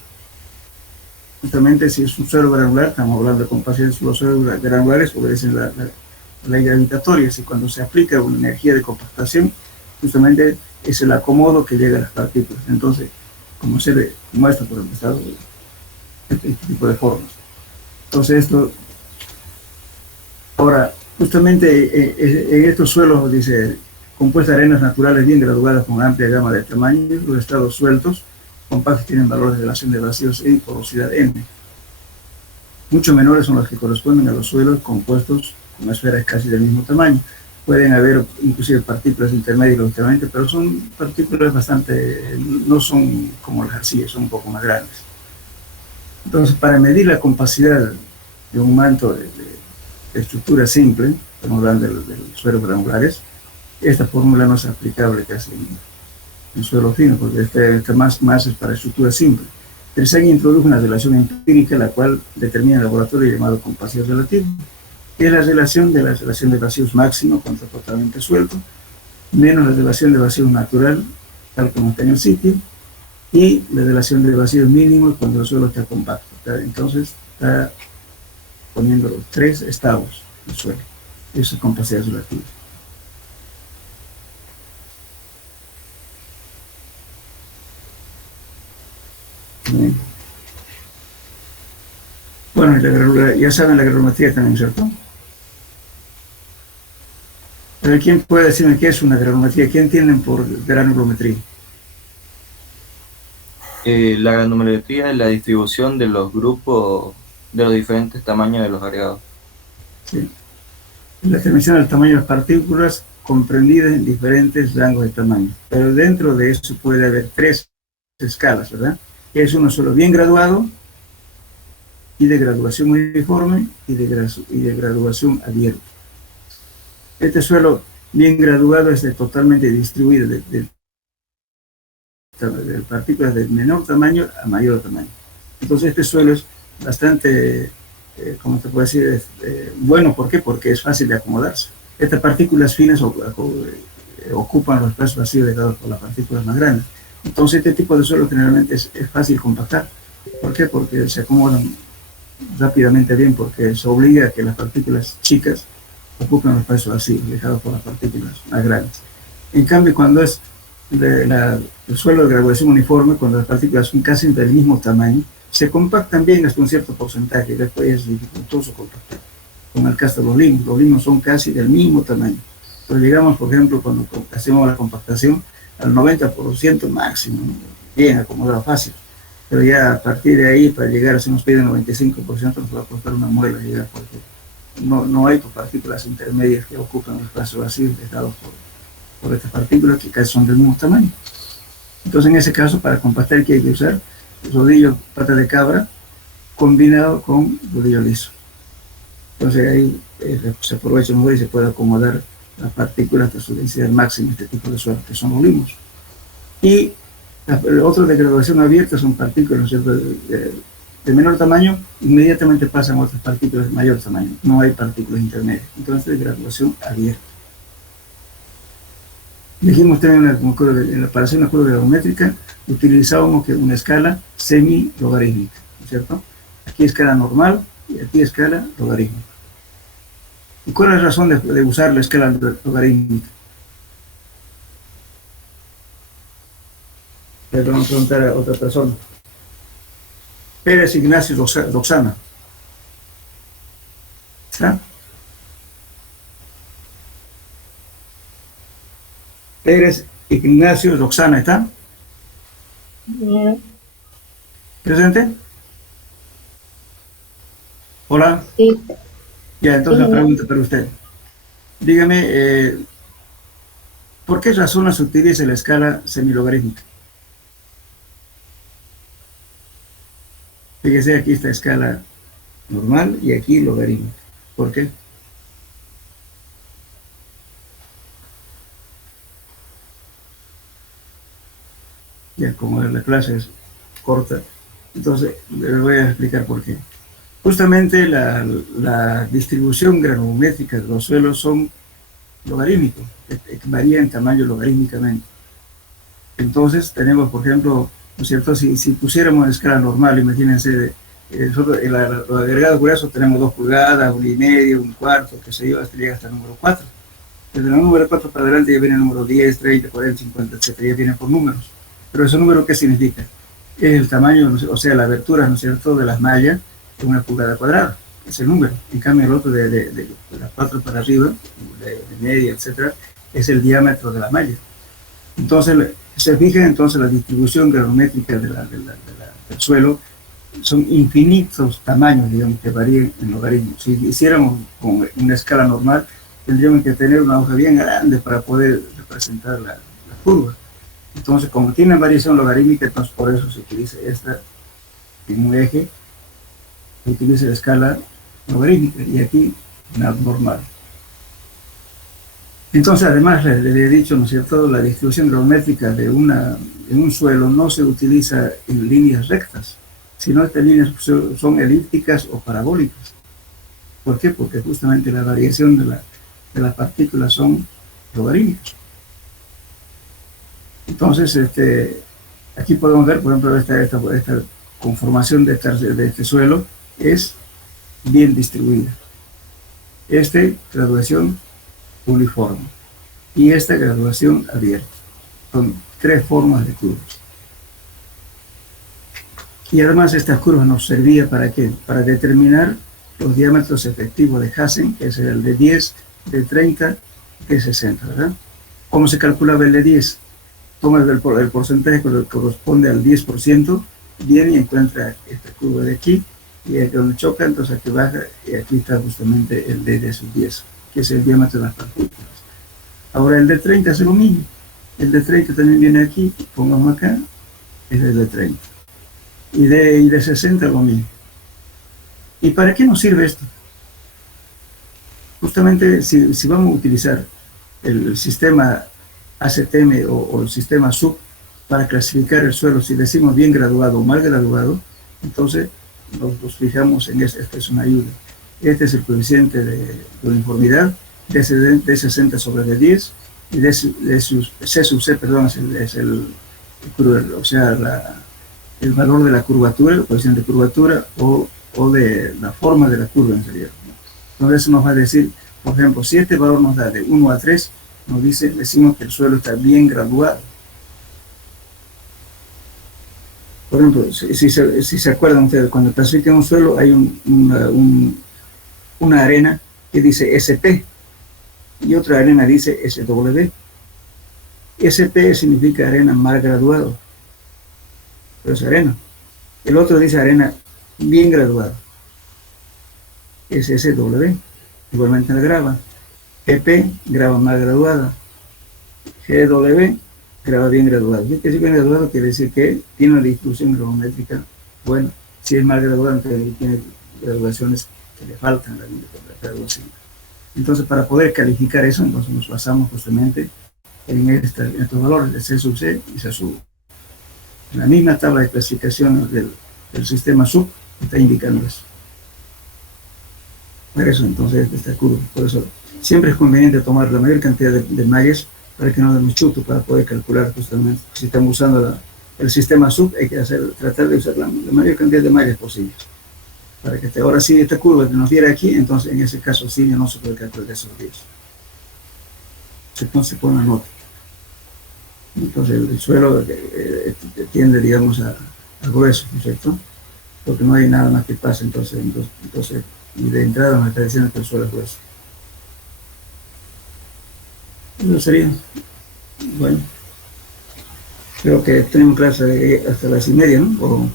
Justamente si es un suelo granular, estamos hablando de compacidad de los suelos granulares, obedecen la ley gravitatoria, y cuando se aplica una energía de compactación, justamente es el acomodo que llega a las partículas. Entonces, como se muestra por el estado de este tipo de formas. Entonces esto, ahora, justamente en estos suelos, dice, compuestas de arenas naturales bien graduadas con amplia gama de tamaños, los estados sueltos, compactos, tienen valores de relación de vacíos y porosidad n. Mucho menores son los que corresponden a los suelos compuestos con esferas casi del mismo tamaño. Pueden haber inclusive partículas intermedias, lógicamente, pero son partículas bastante, no son como las arcillas, son un poco más grandes. Entonces, para medir la compacidad de un manto de estructura simple, estamos hablando de los suelos granulares, esta fórmula no es aplicable casi en suelo fino, porque esta más es para estructura simple. Tersaghi introdujo una relación empírica, la cual determina el laboratorio llamado compacidad relativa, que es la relación de vacíos máximo contra totalmente suelto, menos la relación de vacíos natural, tal como está en el sitio, y la relación de vacíos mínimos cuando el suelo está compacto. Entonces está poniendo los tres estados del suelo. Eso es compacidad relativa. Bien. Bueno, ya saben la granulometría también, ¿cierto? Pero ¿quién puede decirme qué es una granulometría? ¿Qué entienden por granulometría? La granulometría es la distribución de los grupos de los diferentes tamaños de los agregados. Sí. La determinación del tamaño de las partículas comprendidas en diferentes rangos de tamaño. Pero dentro de eso puede haber tres escalas, ¿verdad? Que es uno solo bien graduado, y de graduación uniforme, y de graduación abierta. Este suelo bien graduado es totalmente distribuido de partículas de menor tamaño a mayor tamaño. Entonces este suelo es bastante, ¿cómo te puedo decir? Bueno, ¿por qué? Porque es fácil de acomodarse. Estas partículas finas ocupan los espacios vacíos dejados por las partículas más grandes. Entonces este tipo de suelo generalmente es fácil compactar. ¿Por qué? Porque se acomodan rápidamente bien, porque se obliga a que las partículas chicas ocupen los espacios vacíos dejados por las partículas más grandes. En cambio, cuando es el suelo de graduación uniforme, cuando las partículas son casi del mismo tamaño, se compactan bien hasta un cierto porcentaje, y después es dificultoso compactar. Como el caso de los limos son casi del mismo tamaño. Pero llegamos, por ejemplo, cuando hacemos la compactación, al 90% máximo, ¿no? Bien acomodado, fácil. Pero ya a partir de ahí, para llegar, si nos piden 95%, nos va a costar una muela llegar, porque no hay partículas intermedias que ocupan los espacios vacíos dejados por estas partículas que casi son del mismo tamaño. Entonces, en ese caso, para compactar, ¿qué hay que usar? Rodillo, pata de cabra, combinado con rodillo liso. Entonces ahí se aprovecha mejor y se puede acomodar las partículas de su densidad máxima, este tipo de suelos, que son los limos. Y otros de graduación abierta son partículas de menor tamaño, inmediatamente pasan otras partículas de mayor tamaño. No hay partículas intermedias. Entonces, de graduación abierta. Dijimos también para hacer una curva granulométrica utilizábamos una escala semi-logarítmica, ¿no es cierto? Aquí escala normal y aquí escala logarítmica. ¿Y cuál es la razón de usar la escala logarítmica? Le vamos a preguntar a otra persona. Pérez Ignacio Roxana. ¿Está? Pérez Ignacio Roxana, ¿está? ¿Presente? Hola. Sí. Ya, entonces la pregunta para usted. Dígame, ¿por qué razón se utiliza la escala semilogarítmica? Fíjese, aquí está escala normal y aquí logarítmica. ¿Por qué? Ya, como la clase es corta, entonces les voy a explicar por qué. Justamente la distribución granulométrica de los suelos son logarítmicos, varía en tamaño logarítmicamente. Entonces tenemos, por ejemplo, ¿no es cierto? Si pusiéramos en escala normal, imagínense Nosotros, los agregados gruesos tenemos 2 pulgadas, 1,5, 1/4, qué sé yo, hasta llega hasta el número 4. Desde el número 4 para adelante ya viene el número 10, 30, 40, 50, etcétera, ya viene por números. Pero ese número, ¿qué significa? Es el tamaño, o sea, la abertura, ¿no es cierto?, de las mallas de 1 pulgada cuadrada, ese número. En cambio, el otro de las 4 para arriba, de media, etcétera, es el diámetro de la malla. Entonces, se fija entonces la distribución granulométrica del suelo, son infinitos tamaños, digamos, que varían en logaritmos. Si hiciéramos con una escala normal, tendríamos que tener una hoja bien grande para poder representar la curva. Entonces, como tiene variación logarítmica, entonces por eso se utiliza esta en un eje, se utiliza la escala logarítmica, y aquí la normal. Entonces, además, le he dicho, ¿no es cierto?, la distribución granulométrica de un suelo no se utiliza en líneas rectas, sino estas líneas son elípticas o parabólicas. ¿Por qué? Porque justamente la variación de las partículas son logarítmicas. Entonces, aquí podemos ver, por ejemplo, esta conformación de este suelo es bien distribuida. Graduación uniforme y esta graduación abierta. Son 3 formas de curvas. Y además estas curvas nos servían ¿para qué? Para determinar los diámetros efectivos de Hassen, que es el de 10, de 30, de 60, ¿verdad? ¿Cómo se calculaba el de 10? Toma el porcentaje que corresponde al 10%, viene y encuentra esta curva de aquí, y es donde choca, entonces aquí baja, y aquí está justamente el de esos 10, que es el diámetro de las partículas. Ahora el de 30 es lo mismo. El de 30 también viene aquí, pongamos acá, es el de 30. Y de 60 lo mismo. ¿Y para qué nos sirve esto? Justamente si vamos a utilizar el sistema ACTM o el sistema SUB para clasificar el suelo, si decimos bien graduado o mal graduado, entonces nos fijamos en este. Esta es una ayuda. Este es el coeficiente de uniformidad de 60 sobre de 10, y de C sub C, perdón, es el valor de la curvatura, el coeficiente de curvatura, o de la forma de la curva en realidad. Entonces eso nos va a decir, por ejemplo, si este valor nos da de 1 a 3, decimos que el suelo está bien graduado. Por ejemplo, si se acuerdan ustedes, cuando clasifican un suelo hay una arena que dice SP y otra arena dice SW. SP significa arena mal graduado, pero es arena. El otro dice arena bien graduada, es SW. Igualmente la grava. PP, grava mal graduada. GW, grava bien graduada. Si es bien graduado, quiere decir que tiene una distribución granulométrica buena. Si es mal graduado, entonces tiene graduaciones que le faltan la graduación. Entonces, para poder calificar eso, entonces nos basamos justamente en estos valores de C sub C y C sub U. En la misma tabla de clasificación del sistema SUB está indicando eso. Por eso, entonces, esta curva. Por eso, siempre es conveniente tomar la mayor cantidad de mallas para que no demos chuto, para poder calcular justamente. Si estamos usando el sistema SUB, hay que tratar de usar la mayor cantidad de mallas posibles. Para que ahora sí esta curva que nos diera aquí, entonces en ese caso sí no se puede calcular esos 10. Entonces se pone una nota. Entonces el suelo tiende, digamos, a grueso, ¿no es cierto? Porque no hay nada más que pase, entonces y de entrada nos está diciendo que el suelo es grueso. Eso sería, bueno, creo que tenemos clase hasta las 1:30, ¿no?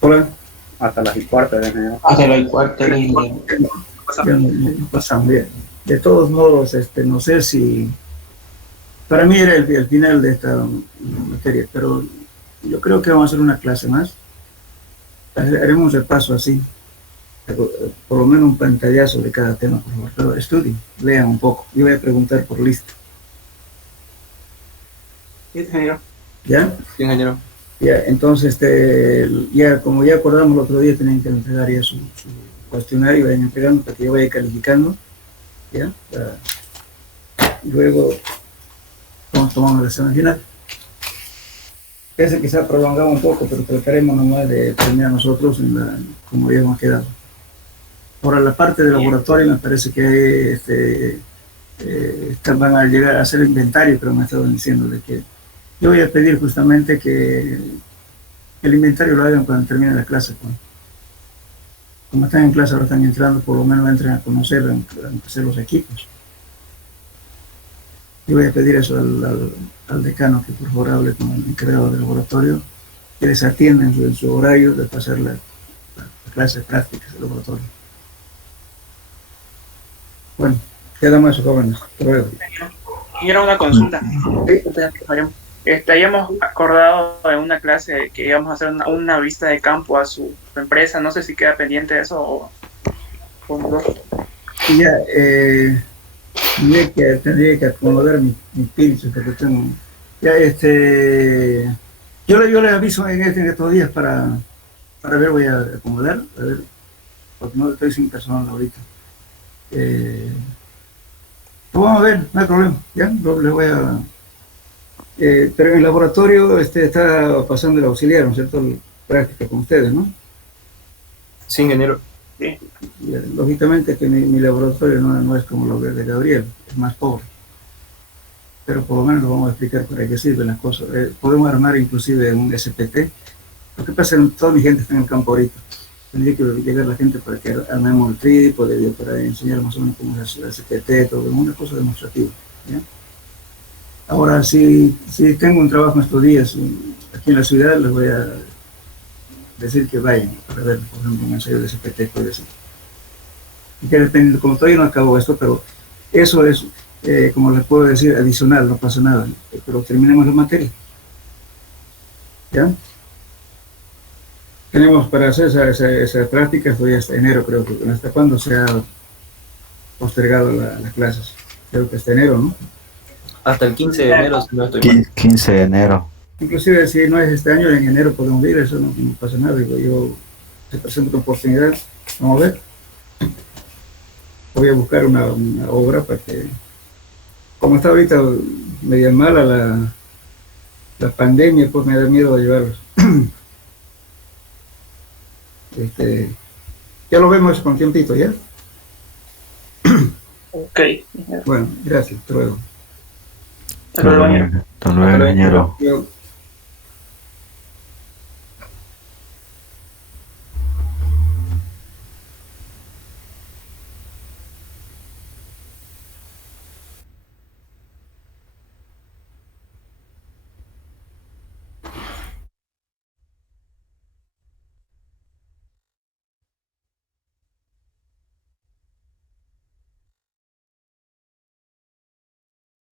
Hola. Hasta las 1:15. Hasta las 1:15. Ya pasamos bien. De todos modos, no sé si... Para mí era el final de esta materia, pero yo creo que vamos a hacer una clase más. Haremos un repaso así, por lo menos un pantallazo de cada tema, por favor. Pero estudien, lean un poco. Yo voy a preguntar por lista. Sí, ingeniero. ¿Ya? Sí, ingeniero. Ya, entonces, ya como ya acordamos el otro día, tienen que entregar ya su cuestionario, vayan entregando para que yo vaya calificando, ¿ya? Y luego vamos tomando el examen final. ese quizá prolongado un poco, pero trataremos nomás de terminar nosotros como habíamos quedado. Ahora, la parte del laboratorio me parece que van a llegar a hacer inventario, pero me estaban diciendo de que yo voy a pedir justamente que el inventario lo hagan cuando termine la clase. Pues. Como están en clase, ahora están entrando, por lo menos entren a conocer, a hacer los equipos. Yo voy a pedir eso al decano, que por favor hable con el encargado del laboratorio, que les atienda en su horario de pasar la clase de prácticas del laboratorio. Bueno, quedamos eso, jóvenes. Hasta luego. Y era una consulta. Habíamos acordado en una clase que íbamos a hacer una vista de campo a su empresa. No sé si queda pendiente de eso o no. Y ya, tendría que acomodar mi espíritu, porque tengo... Ya, yo le aviso en estos días para ver, voy a acomodar, a ver, porque no estoy sin personal ahorita. Pues vamos a ver, no hay problema, ya, les voy a... pero en el laboratorio está pasando el auxiliar, ¿no es cierto? Práctica con ustedes, ¿no? Sí, ingeniero. Sí. Lógicamente que mi laboratorio no es como lo de Gabriel, es más pobre. Pero por lo menos lo vamos a explicar para qué sirven las cosas. Podemos armar inclusive un SPT. Lo que pasa es que toda mi gente está en el campo ahorita. Tendría que llegar la gente para que armemos el trípode, para enseñar más o menos cómo es el SPT, todo, una cosa demostrativa. ¿Ya? Ahora, si tengo un trabajo estos días aquí en la ciudad, les voy a decir que vayan para ver, por ejemplo, un ensayo de SPT, puede ser. Y que depende, como todavía no acabo esto, pero eso es, como les puedo decir, adicional, no pasa nada, pero terminemos la materia. ¿Ya? Tenemos para hacer esa práctica, estoy hasta enero, creo que hasta cuándo se ha postergado las clases. Creo que hasta enero, ¿no? Hasta el 15 de enero, si no estoy mal. 15 de enero. Inclusive si no es este año, en enero podemos ir, eso no pasa nada. Digo, yo se presenta una oportunidad, vamos a ver. Voy a buscar una obra para que, como está ahorita media mala la pandemia, pues me da miedo de llevarlos. Ya lo vemos con tiempito, ¿ya? Ok. Bueno, gracias, hasta luego. Hasta luego, ingeniero. Yo